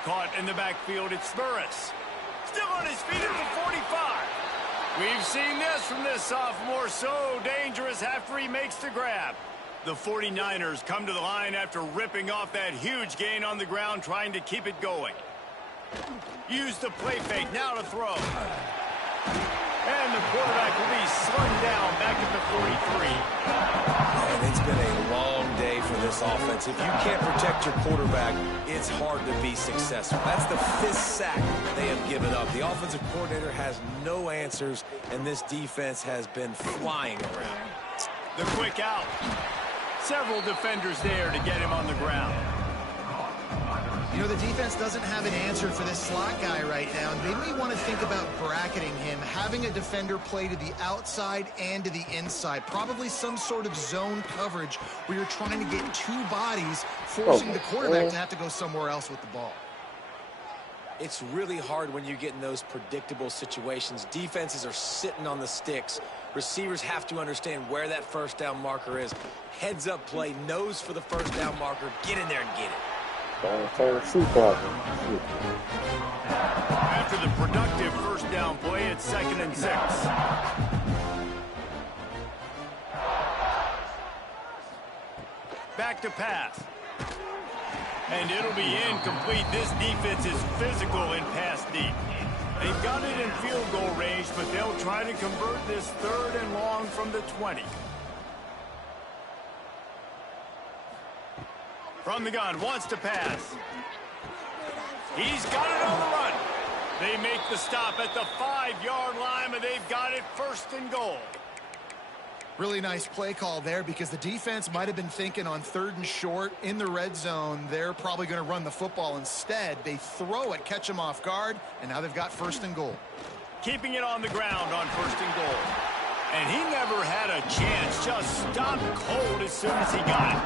Caught in the backfield, it's Burris. Still on his feet at the 45. We've seen this from this sophomore, so dangerous after he makes the grab. The 49ers come to the line after ripping off that huge gain on the ground, trying to keep it going. Use the play fake, now to throw. And the quarterback will be slung down back at the 43. And it's been a long day for this offense. If you can't protect your quarterback, it's hard to be successful. That's the 5th sack they have given up. The offensive coordinator has no answers, and this defense has been flying around. The quick out. Several defenders there to get him on the ground. You know, the defense doesn't have an answer for this slot guy right now. They may want to think about bracketing him, having a defender play to the outside and to the inside. Probably some sort of zone coverage where you're trying to get 2 bodies, forcing the quarterback to have to go somewhere else with the ball. It's really hard when you get in those predictable situations. Defenses are sitting on the sticks. Receivers have to understand where that first down marker is. Heads up play, nose for the first down marker. Get in there and get it. After the productive first down play, it's 2nd and 6. Back to pass. And it'll be incomplete. This defense is physical in pass deep. They've got it in field goal range, but they'll try to convert this 3rd and long from the 20. From the gun, wants to pass. He's got it on the run. They make the stop at the 5-yard line, but they've got it 1st and goal. Really nice play call there, because the defense might have been thinking on 3rd and short in the red zone. They're probably going to run the football. Instead, they throw it, catch them off guard, and now they've got 1st and goal. Keeping it on the ground on 1st and goal. And he never had a chance, just stopped cold as soon as he got it.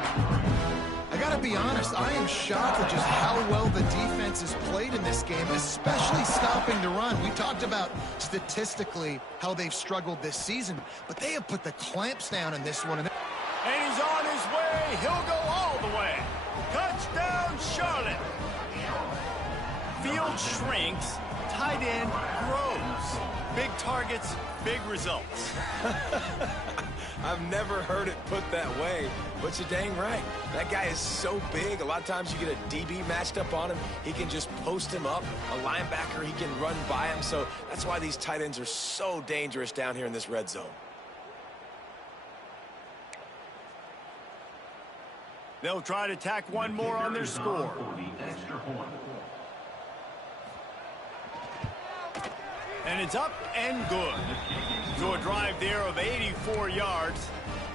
I got to be honest, I am shocked at just how well the defense has played in this game, especially stopping the run. We talked about statistically how they've struggled this season, but they have put the clamps down in this one. And he's on his way. He'll go all the way. Touchdown, Charlotte. field shrinks, tight end grows. Big targets, big results. I've never heard it put that way, but you're dang right. That guy is so big, a lot of times you get a DB matched up on him. He can just post him up. A linebacker, he can run by him. So that's why these tight ends are so dangerous down here in this red zone. They'll try to tack one more on their score. And it's up and good. So a drive there of 84 yards,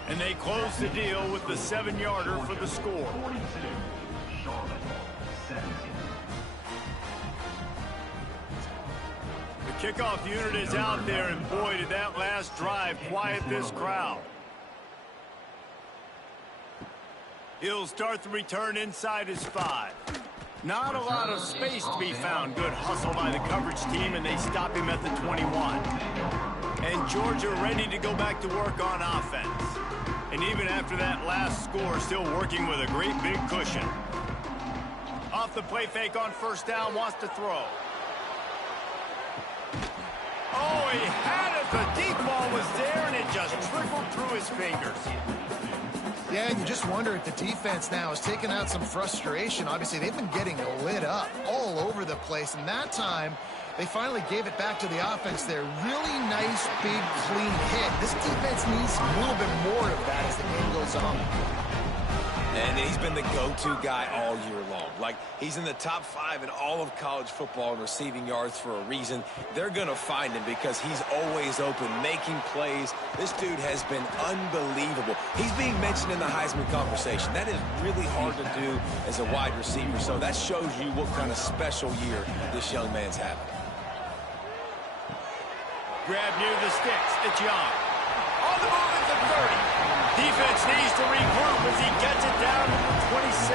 and they close the deal with the 7-yarder for the score. The kickoff unit is out there, and boy, did that last drive quiet this crowd. He'll start the return inside his 5. Not a lot of space to be found. Good hustle by the coverage team, and they stop him at the 21. And Georgia ready to go back to work on offense. And even after that last score, still working with a great big cushion. Off the play fake on first down, wants to throw. Oh, he had it. The deep ball was there, and it just trickled through his fingers. Yeah, and you just wonder if the defense now is taking out some frustration. Obviously, they've been getting lit up all over the place, and that time they finally gave it back to the offense there. Really nice, big, clean hit. This defense needs a little bit more of that as the game goes on. And he's been the go-to guy all year long. Like, he's in the top 5 in all of college football in receiving yards for a reason. They're going to find him because he's always open, making plays. This dude has been unbelievable. He's being mentioned in the Heisman conversation. That is really hard to do as a wide receiver. So that shows you what kind of special year this young man's having. Grab near the sticks. It's Young. On the move at the 30. Defense needs to regroup as he gets it down to the 26.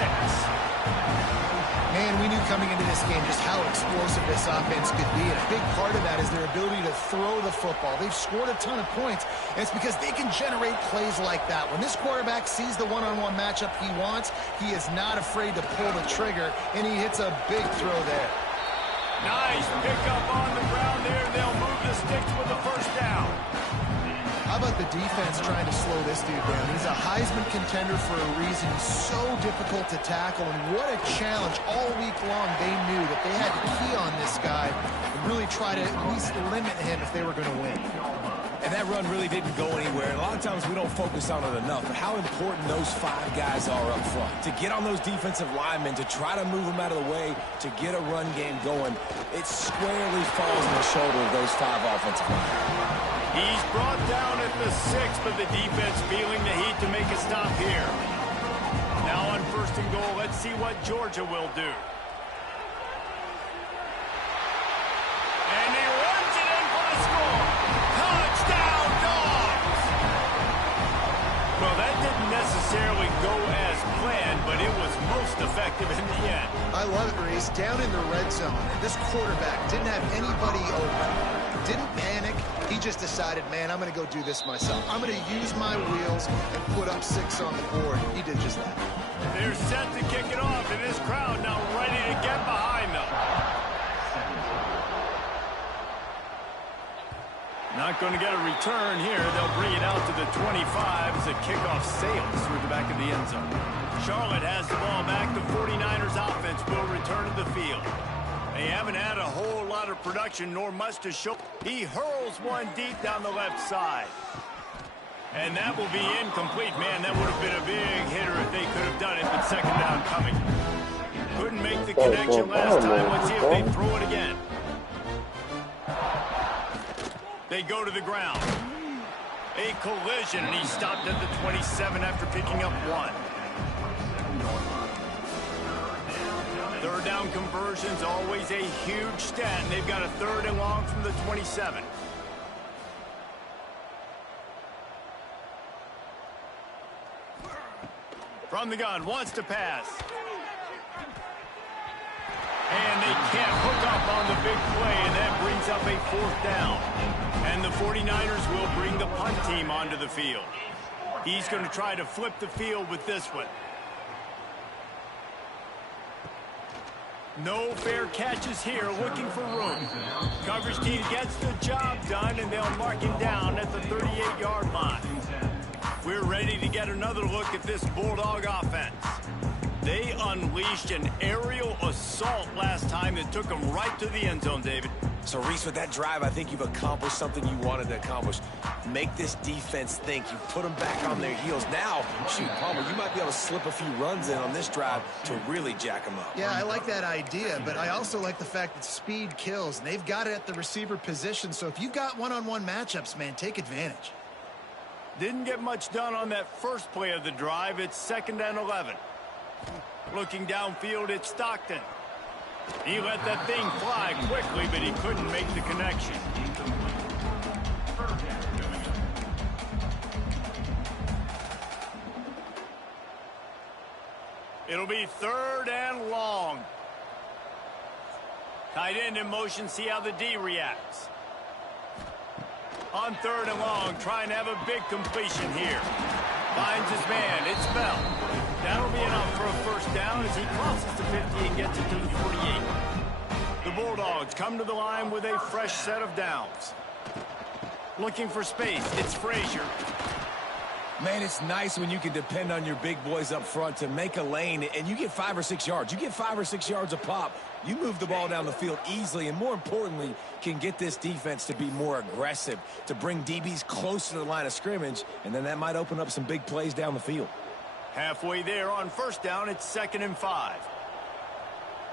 Man, we knew coming into this game just how explosive this offense could be, and a big part of that is their ability to throw the football. They've scored a ton of points, and it's because they can generate plays like that. When this quarterback sees the one-on-one matchup he wants, he is not afraid to pull the trigger, and he hits a big throw there. Nice pickup on the ground there. They'll move the sticks with the first down. How about the defense trying to slow this dude down? He's a Heisman contender for a reason. He's so difficult to tackle, and what a challenge. All week long, they knew that they had to key on this guy and really try to at least limit him if they were going to win. And that run really didn't go anywhere. And a lot of times we don't focus on it enough, but how important those 5 guys are up front. To get on those defensive linemen, to try to move them out of the way, to get a run game going, it squarely falls on the shoulder of those 5 offensive linemen. He's brought down at the 6, but the defense feeling the heat to make a stop here. Now on first and goal, let's see what Georgia will do. And he runs it in for the score. Touchdown, Dogs! Well, that didn't necessarily go as planned, but it was most effective in the end. I love it, Reese. Down in the red zone, this quarterback didn't have anybody open. Didn't panic. He just decided, man, I'm going to go do this myself. I'm going to use my wheels and put up 6 on the board. He did just that. They're set to kick it off, and this crowd now ready to get behind them. Not going to get a return here. They'll bring it out to the 25 as the kickoff sails through the back of the end zone. Charlotte has the ball back. The 49ers offense will return to the field. They haven't had a whole lot of production, nor much to show. He hurls one deep down the left side. And that will be incomplete. Man, that would have been a big hitter if they could have done it, but second down coming. Couldn't make the connection last time. Let's see if they throw it again. They go to the ground. A collision, and he stopped at the 27 after picking up 1. Third down conversions, always a huge stat. And they've got a 3rd and long from the 27. From the gun, wants to pass. And they can't hook up on the big play, and that brings up a 4th down. And the 49ers will bring the punt team onto the field. He's going to try to flip the field with this one. No fair catches here, looking for room. Coverage team gets the job done, and they'll mark him down at the 38-yard line. We're ready to get another look at this Bulldog offense. They unleashed an aerial assault last time that took them right to the end zone, David. So, Reese, with that drive, I think you've accomplished something you wanted to accomplish. Make this defense think. You put them back on their heels. Now, shoot, Palmer, you might be able to slip a few runs in on this drive to really jack them up. Yeah, I like that idea, but I also like the fact that speed kills, and they've got it at the receiver position. So if you've got one-on-one matchups, man, take advantage. Didn't get much done on that first play of the drive. It's 2nd and 11. Looking downfield, it's Stockton. He let that thing fly quickly, but he couldn't make the connection. It'll be 3rd and long. Tight end in motion, see how the D reacts. On 3rd and long, trying to have a big completion here. Finds his man, it's Bell. That'll be enough for a first down as he crosses the 50 and gets it to the 48. The Bulldogs come to the line with a fresh set of downs. Looking for space, it's Frazier. Man, it's nice when you can depend on your big boys up front to make a lane, and you get 5 or 6 yards. You get 5 or 6 yards a pop. You move the ball down the field easily, and more importantly, can get this defense to be more aggressive, to bring DBs close to the line of scrimmage, and then that might open up some big plays down the field. Halfway there on first down, it's 2nd and 5.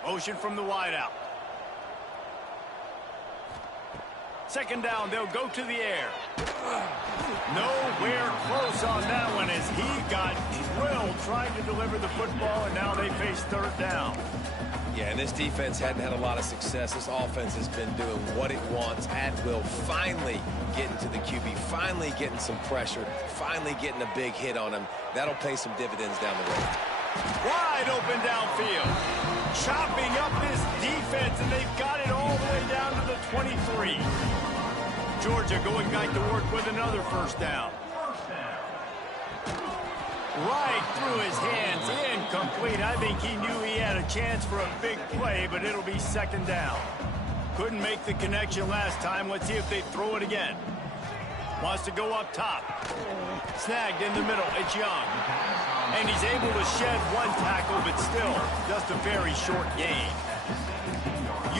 Motion from the wideout. 2nd down, they'll go to the air. Nowhere close on that one as he got drilled trying to deliver the football, and now they face 3rd down. Yeah, and this defense hadn't had a lot of success. This offense has been doing what it wants at will, finally getting to the QB, finally getting some pressure, finally getting a big hit on him. That'll pay some dividends down the road. Wide open downfield. Chopping up this defense, and they've got it all the way down to the 23. Georgia going back to work with another first down. Right through his hands, incomplete. I think he knew he had a chance for a big play, but it'll be 2nd down. Couldn't make the connection last time. Let's see if they throw it again. Wants to go up top. Snagged in the middle. It's Young. And he's able to shed one tackle, but still just a very short gain.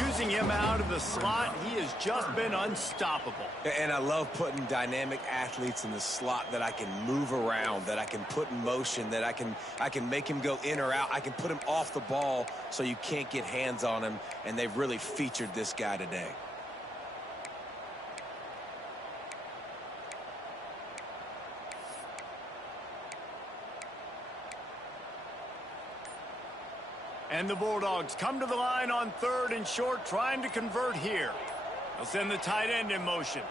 Using him out of the slot, he has just been unstoppable. And I love putting dynamic athletes in the slot that I can move around, that I can put in motion, that I can make him go in or out. I can put him off the ball so you can't get hands on him, and they've really featured this guy today. And the Bulldogs come to the line on 3rd and short, trying to convert here. They'll send the tight end in motion.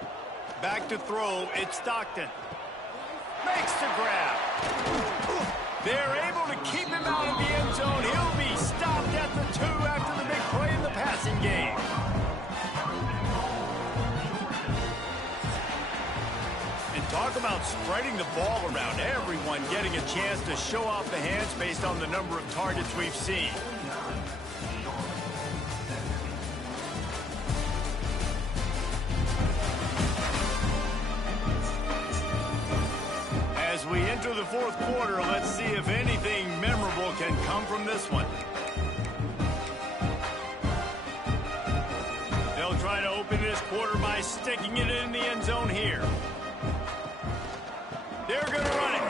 Back to throw, it's Stockton. Makes the grab. They're able to keep him out of the end zone. He'll be stopped at the 2 after the big play in the passing game. And talk about spreading the ball around. Everyone getting a chance to show off the hands based on the number of targets we've seen. As we enter the 4th quarter, let's see if anything memorable can come from this one. They'll try to open this quarter by sticking it in the end zone here. They're going to run it.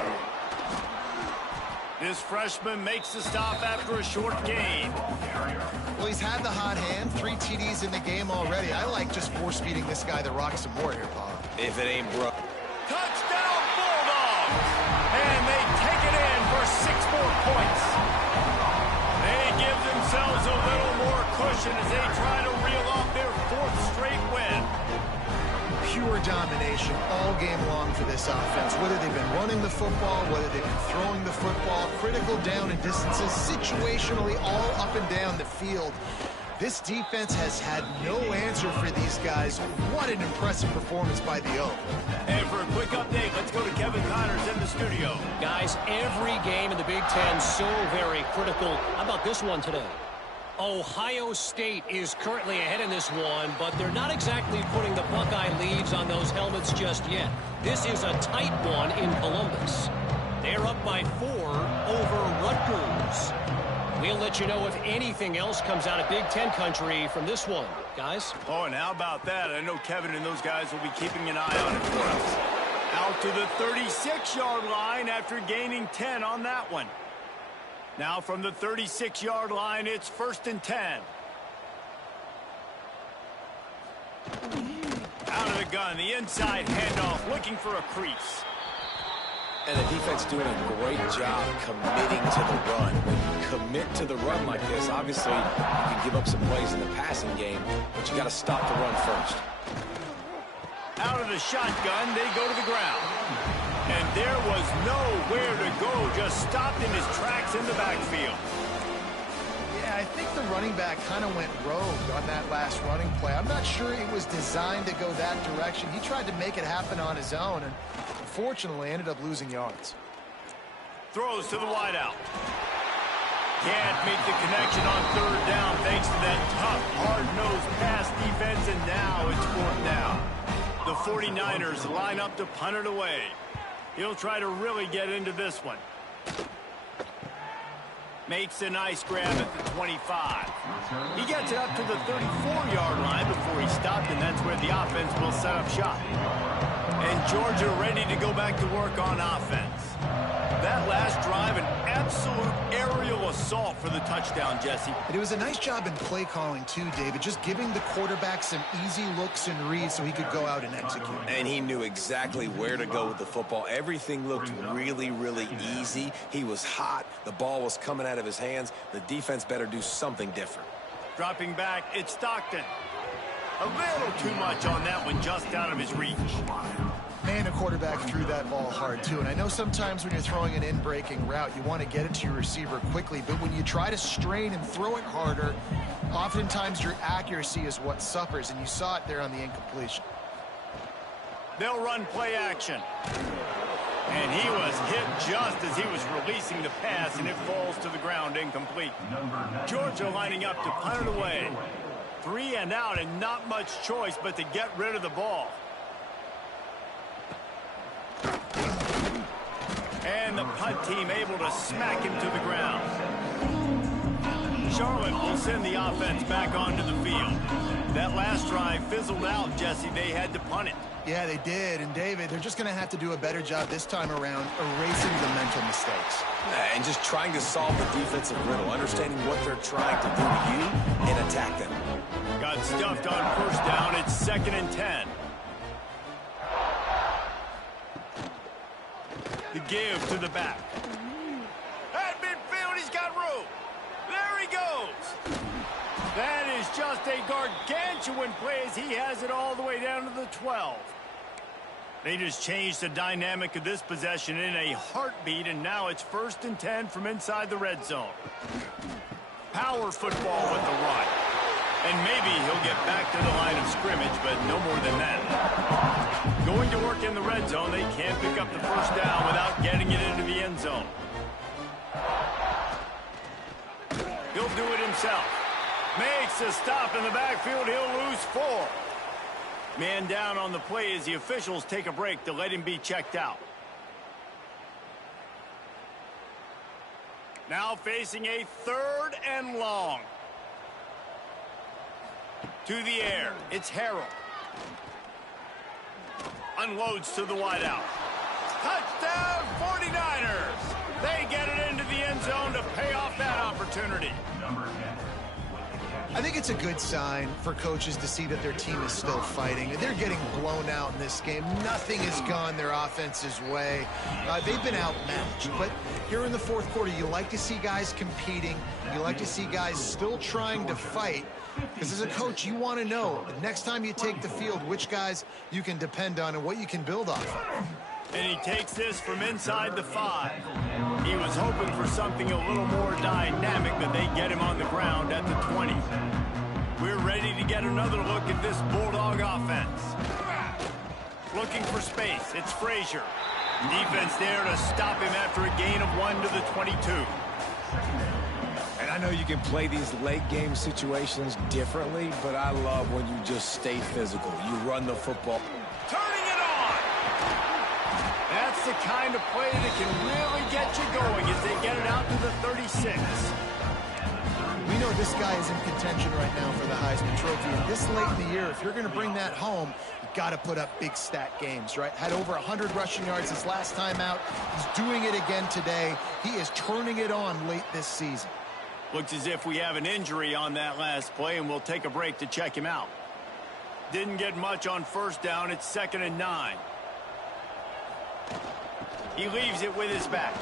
This freshman makes the stop after a short gain. Well, he's had the hot hand, 3 TDs in the game already. I like just force-feeding this guy the rock some more here, Paul. If it ain't broke. Touchdown, Bulldogs! And they take it in for 6 more points. They give themselves a little more cushion as they try to reel off their 4th straight win. Pure domination all game long for this offense. Whether they've been running the football, whether they've been throwing the football, critical down and distances, situationally all up and down the field. This defense has had no answer for these guys. What an impressive performance by the Oak. And for a quick update, let's go to Kevin Connors in the studio. Guys, every game in the Big Ten so very critical. How about this one today? Ohio State is currently ahead in this one, but they're not exactly putting the Buckeye leaves on those helmets just yet. This is a tight one in Columbus. They're up by 4 over Rutgers. We'll let you know if anything else comes out of Big Ten country from this one, guys. Oh, and how about that? I know Kevin and those guys will be keeping an eye on it for us. Out to the 36-yard line after gaining 10 on that one. Now from the 36-yard line, it's 1st and 10. Out of the gun, the inside handoff, looking for a crease. And the defense doing a great job committing to the run. When you commit to the run like this, obviously you can give up some plays in the passing game, but you got to stop the run first. Out of the shotgun, they go to the ground. And there was nowhere to go, just stopped in his tracks in the backfield. Yeah, I think the running back kind of went rogue on that last running play. I'm not sure it was designed to go that direction. He tried to make it happen on his own, and unfortunately ended up losing yards. Throws to the wideout. Can't make the connection on 3rd down thanks to that tough, hard-nosed pass defense, and now it's 4th down. The 49ers line up to punt it away. He'll try to really get into this one. Makes a nice grab at the 25. He gets it up to the 34-yard line before he stopped, and that's where the offense will set up shop. And Georgia ready to go back to work on offense. That last drive, an absolute aerial assault for the touchdown, Jesse. But it was a nice job in play calling too, David, just giving the quarterback some easy looks and reads so he could go out and execute. And he knew exactly where to go with the football. Everything looked really, really easy. He was hot. The ball was coming out of his hands. The defense better do something different. Dropping back, it's Stockton. A little too much on that one, just out of his reach. Man, the quarterback threw that ball hard, too. And I know sometimes when you're throwing an in-breaking route, you want to get it to your receiver quickly. But when you try to strain and throw it harder, oftentimes your accuracy is what suffers. And you saw it there on the incompletion. They'll run play action. And he was hit just as he was releasing the pass, and it falls to the ground incomplete. Georgia lining up to punt it away. 3 and out, and not much choice but to get rid of the ball. And the punt team able to smack him to the ground. Charlotte will send the offense back onto the field. That last drive fizzled out, Jesse. They had to punt it. Yeah, they did. And, David, they're just going to have to do a better job this time around erasing the mental mistakes. And just trying to solve the defensive riddle, understanding what they're trying to do to you and attack them. Got stuffed on 1st down. It's 2nd and 10. The give to the back. At midfield, he's got room. There he goes. That is just a gargantuan play as he has it all the way down to the 12. They just changed the dynamic of this possession in a heartbeat, and now it's 1st and 10 from inside the red zone. Power football with the run. And maybe he'll get back to the line of scrimmage, but no more than that. Going to work in the red zone, they can't pick up the 1st down without getting it into the end zone. He'll do it himself. Makes a stop in the backfield. He'll lose 4. Man down on the play as the officials take a break to let him be checked out. Now facing a 3rd and long. To the air, it's Harrell. Unloads to the wideout. Touchdown 49ers! They get it into the end zone to pay off that opportunity. I think it's a good sign for coaches to see that their team is still fighting. They're getting blown out in this game. Nothing has gone their offense's way. They've been outmatched. But here in the 4th quarter, you like to see guys competing. You like to see guys still trying to fight. Because as a coach, you want to know, next time you take the field, which guys you can depend on and what you can build off of. And he takes this from inside the 5. He was hoping for something a little more dynamic, but they get him on the ground at the 20. We're ready to get another look at this Bulldog offense. Looking for space. It's Frazier. Defense there to stop him after a gain of 1 to the 22. And I I know you can play these late game situations differently, but I love when you just stay physical. You run the football. Turning it on! That's the kind of play that can really get you going as they get it out to the 36. We know this guy is in contention right now for the Heisman Trophy. And this late in the year, if you're going to bring that home, you got to put up big stat games, right? Had over 100 rushing yards his last time out. He's doing it again today. He is turning it on late this season. Looks as if we have an injury on that last play, and we'll take a break to check him out. Didn't get much on first down. It's 2nd and 9. He leaves it with his back.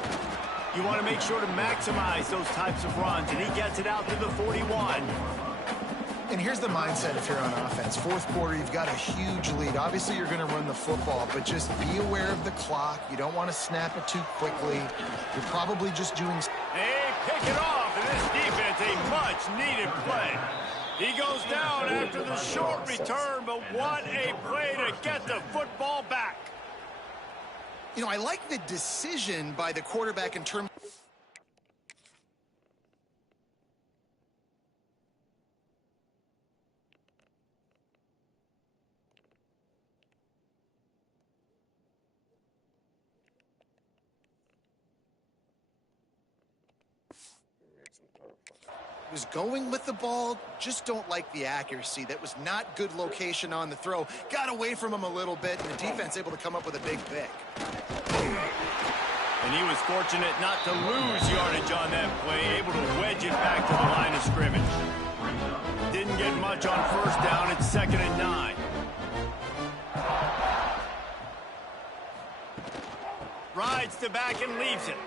You want to make sure to maximize those types of runs, and he gets it out to the 41. And here's the mindset if you're on offense. Fourth quarter, you've got a huge lead. Obviously, you're going to run the football, but just be aware of the clock. You don't want to snap it too quickly. You're probably just doing... They pick it off, and this defense, a much-needed play. He goes down after the short return, but what a play to get the football back. You know, I like the decision by the quarterback in terms... was going with the ball, just don't like the accuracy. That was not good location on the throw. Got away from him a little bit, and the defense able to come up with a big pick. And he was fortunate not to lose yardage on that play, able to wedge it back to the line of scrimmage. Didn't get much on first down. It's 2nd and 9. Rides to back and leaves it.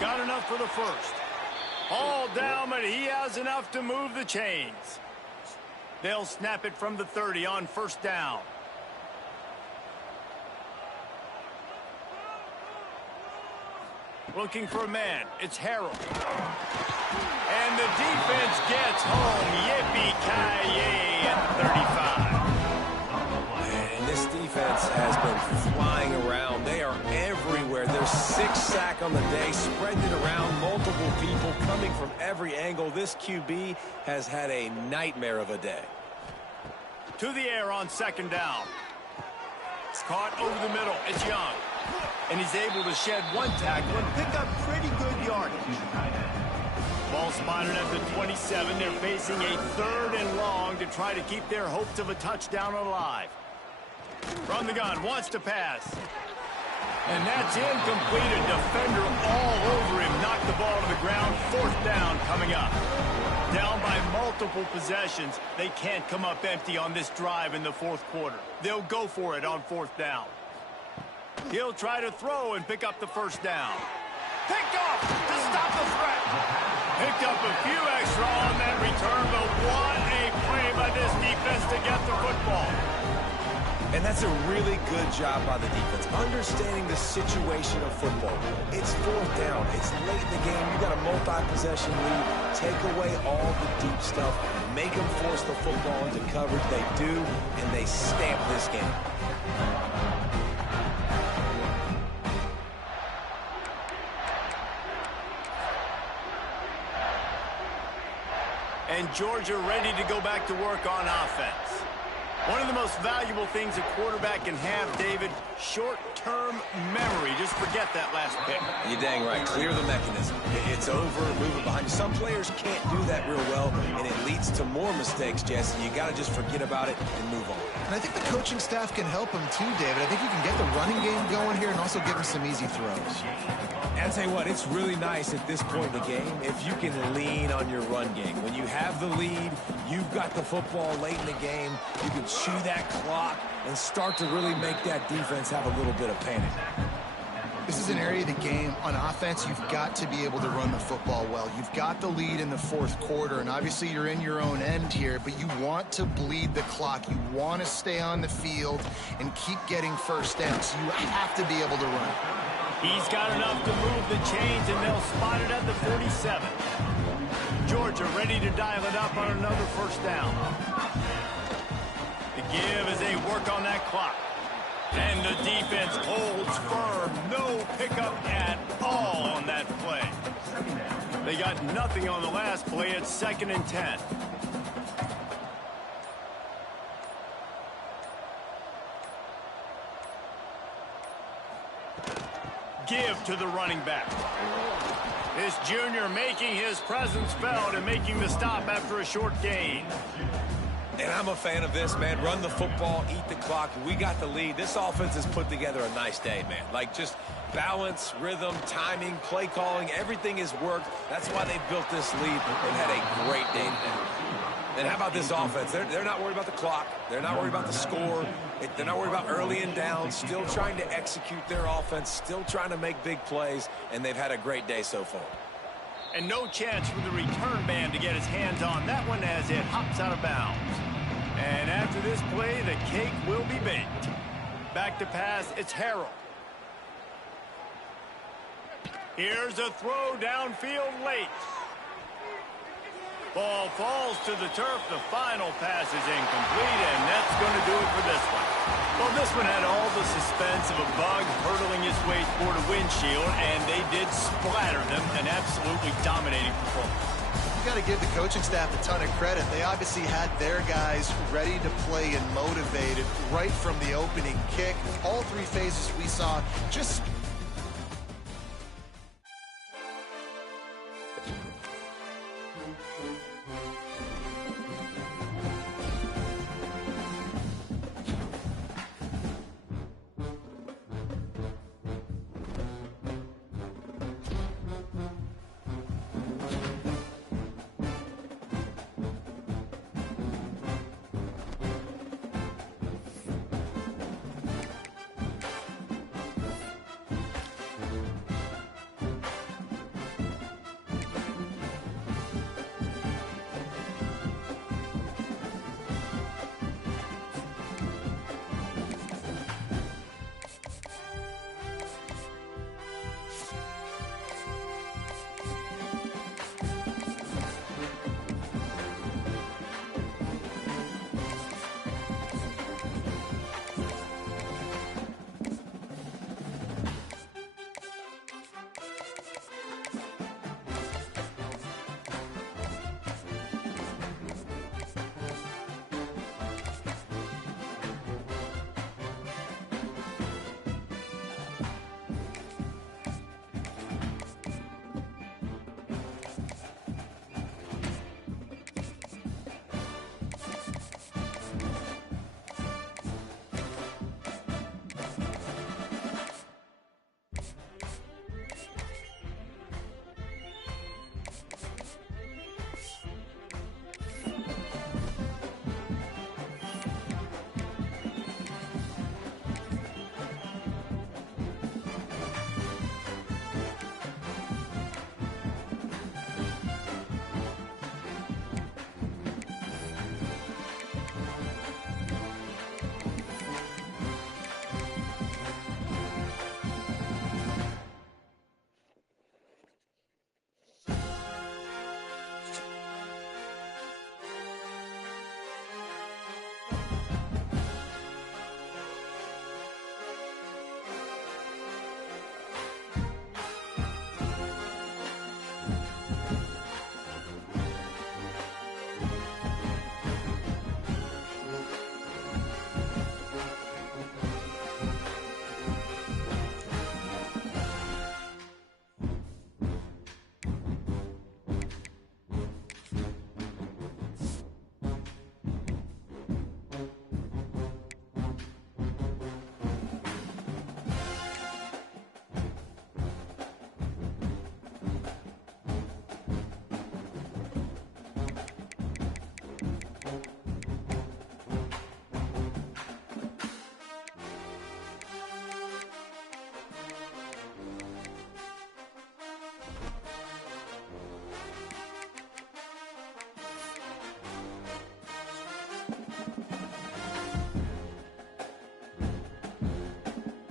Got enough for the first. All down, but he has enough to move the chains. They'll snap it from the 30 on first down. Looking for a man. It's Harrell. And the defense gets home. Yippee-ki-yay at the 35. And this defense has been flying around. They are everywhere. There's 6 sacks on the day, spreading it around, multiple people coming from every angle. This QB has had a nightmare of a day. To the air on 2nd down. It's caught over the middle. It's Young. And he's able to shed one tackle and pick up pretty good yardage. Ball spotted at the 27. They're facing a 3rd and long to try to keep their hopes of a touchdown alive. From the gun, wants to pass. And that's incomplete. A defender all over him. Knocked the ball to the ground. 4th down coming up. Down by multiple possessions. They can't come up empty on this drive in the 4th quarter. They'll go for it on 4th down. He'll try to throw and pick up the first down. Picked off to stop the threat. Picked up a few extra on that return, but what a play by this defense to get the football. And that's a really good job by the defense, understanding the situation of football. It's 4th down. It's late in the game. You got a multi-possession lead. Take away all the deep stuff. Make them force the football into coverage. They do, and they stamp this game. And Georgia ready to go back to work on offense. One of the most valuable things a quarterback can have, David, short-term memory. Just forget that last pick. You're dang right. Clear the mechanism. It's over, moving behind you. Some players can't do that real well, and it leads to more mistakes, Jesse. You got to just forget about it and move on. And I think the coaching staff can help him too, David. I think you can get the running game going here and also give him some easy throws. And I'll tell you what, it's really nice at this point in the game if you can lean on your run game. When you have the lead, you've got the football late in the game, you can chew that clock and start to really make that defense have a little bit of panic. This is an area of the game on offense you've got to be able to run the football well. You've got the lead in the 4th quarter, and obviously you're in your own end here, but you want to bleed the clock. You want to stay on the field and keep getting first down, so you have to be able to run. He's got enough to move the chains, and they'll spot it at the 47. Georgia ready to dial it up on another first down. The give as they work on that clock. And the defense holds firm. No pickup at all on that play. They got nothing on the last play. It's 2nd and 10. Give to the running back. This junior making his presence felt and making the stop after a short gain. And I'm a fan of this, man. Run the football, eat the clock. We got the lead. This offense has put together a nice day, man. Like, just balance, rhythm, timing, play calling, everything has worked. That's why they built this lead. They've had a great day today. And how about this offense? They're not worried about the clock. They're not worried about the score. They're not worried about early and down. Still trying to execute their offense. Still trying to make big plays. And they've had a great day so far. And no chance for the return man to get his hands on that one as it hops out of bounds. And after this play, the cake will be baked. Back to pass, it's Harrell. Here's a throw downfield late. Ball falls to the turf. The final pass is incomplete, and that's going to do it for this one. Well, this one had all the suspense of a bug hurtling its way toward a windshield, and they did splatter them, an absolutely dominating performance. You got to give the coaching staff a ton of credit. They obviously had their guys ready to play and motivated right from the opening kick. All three phases we saw just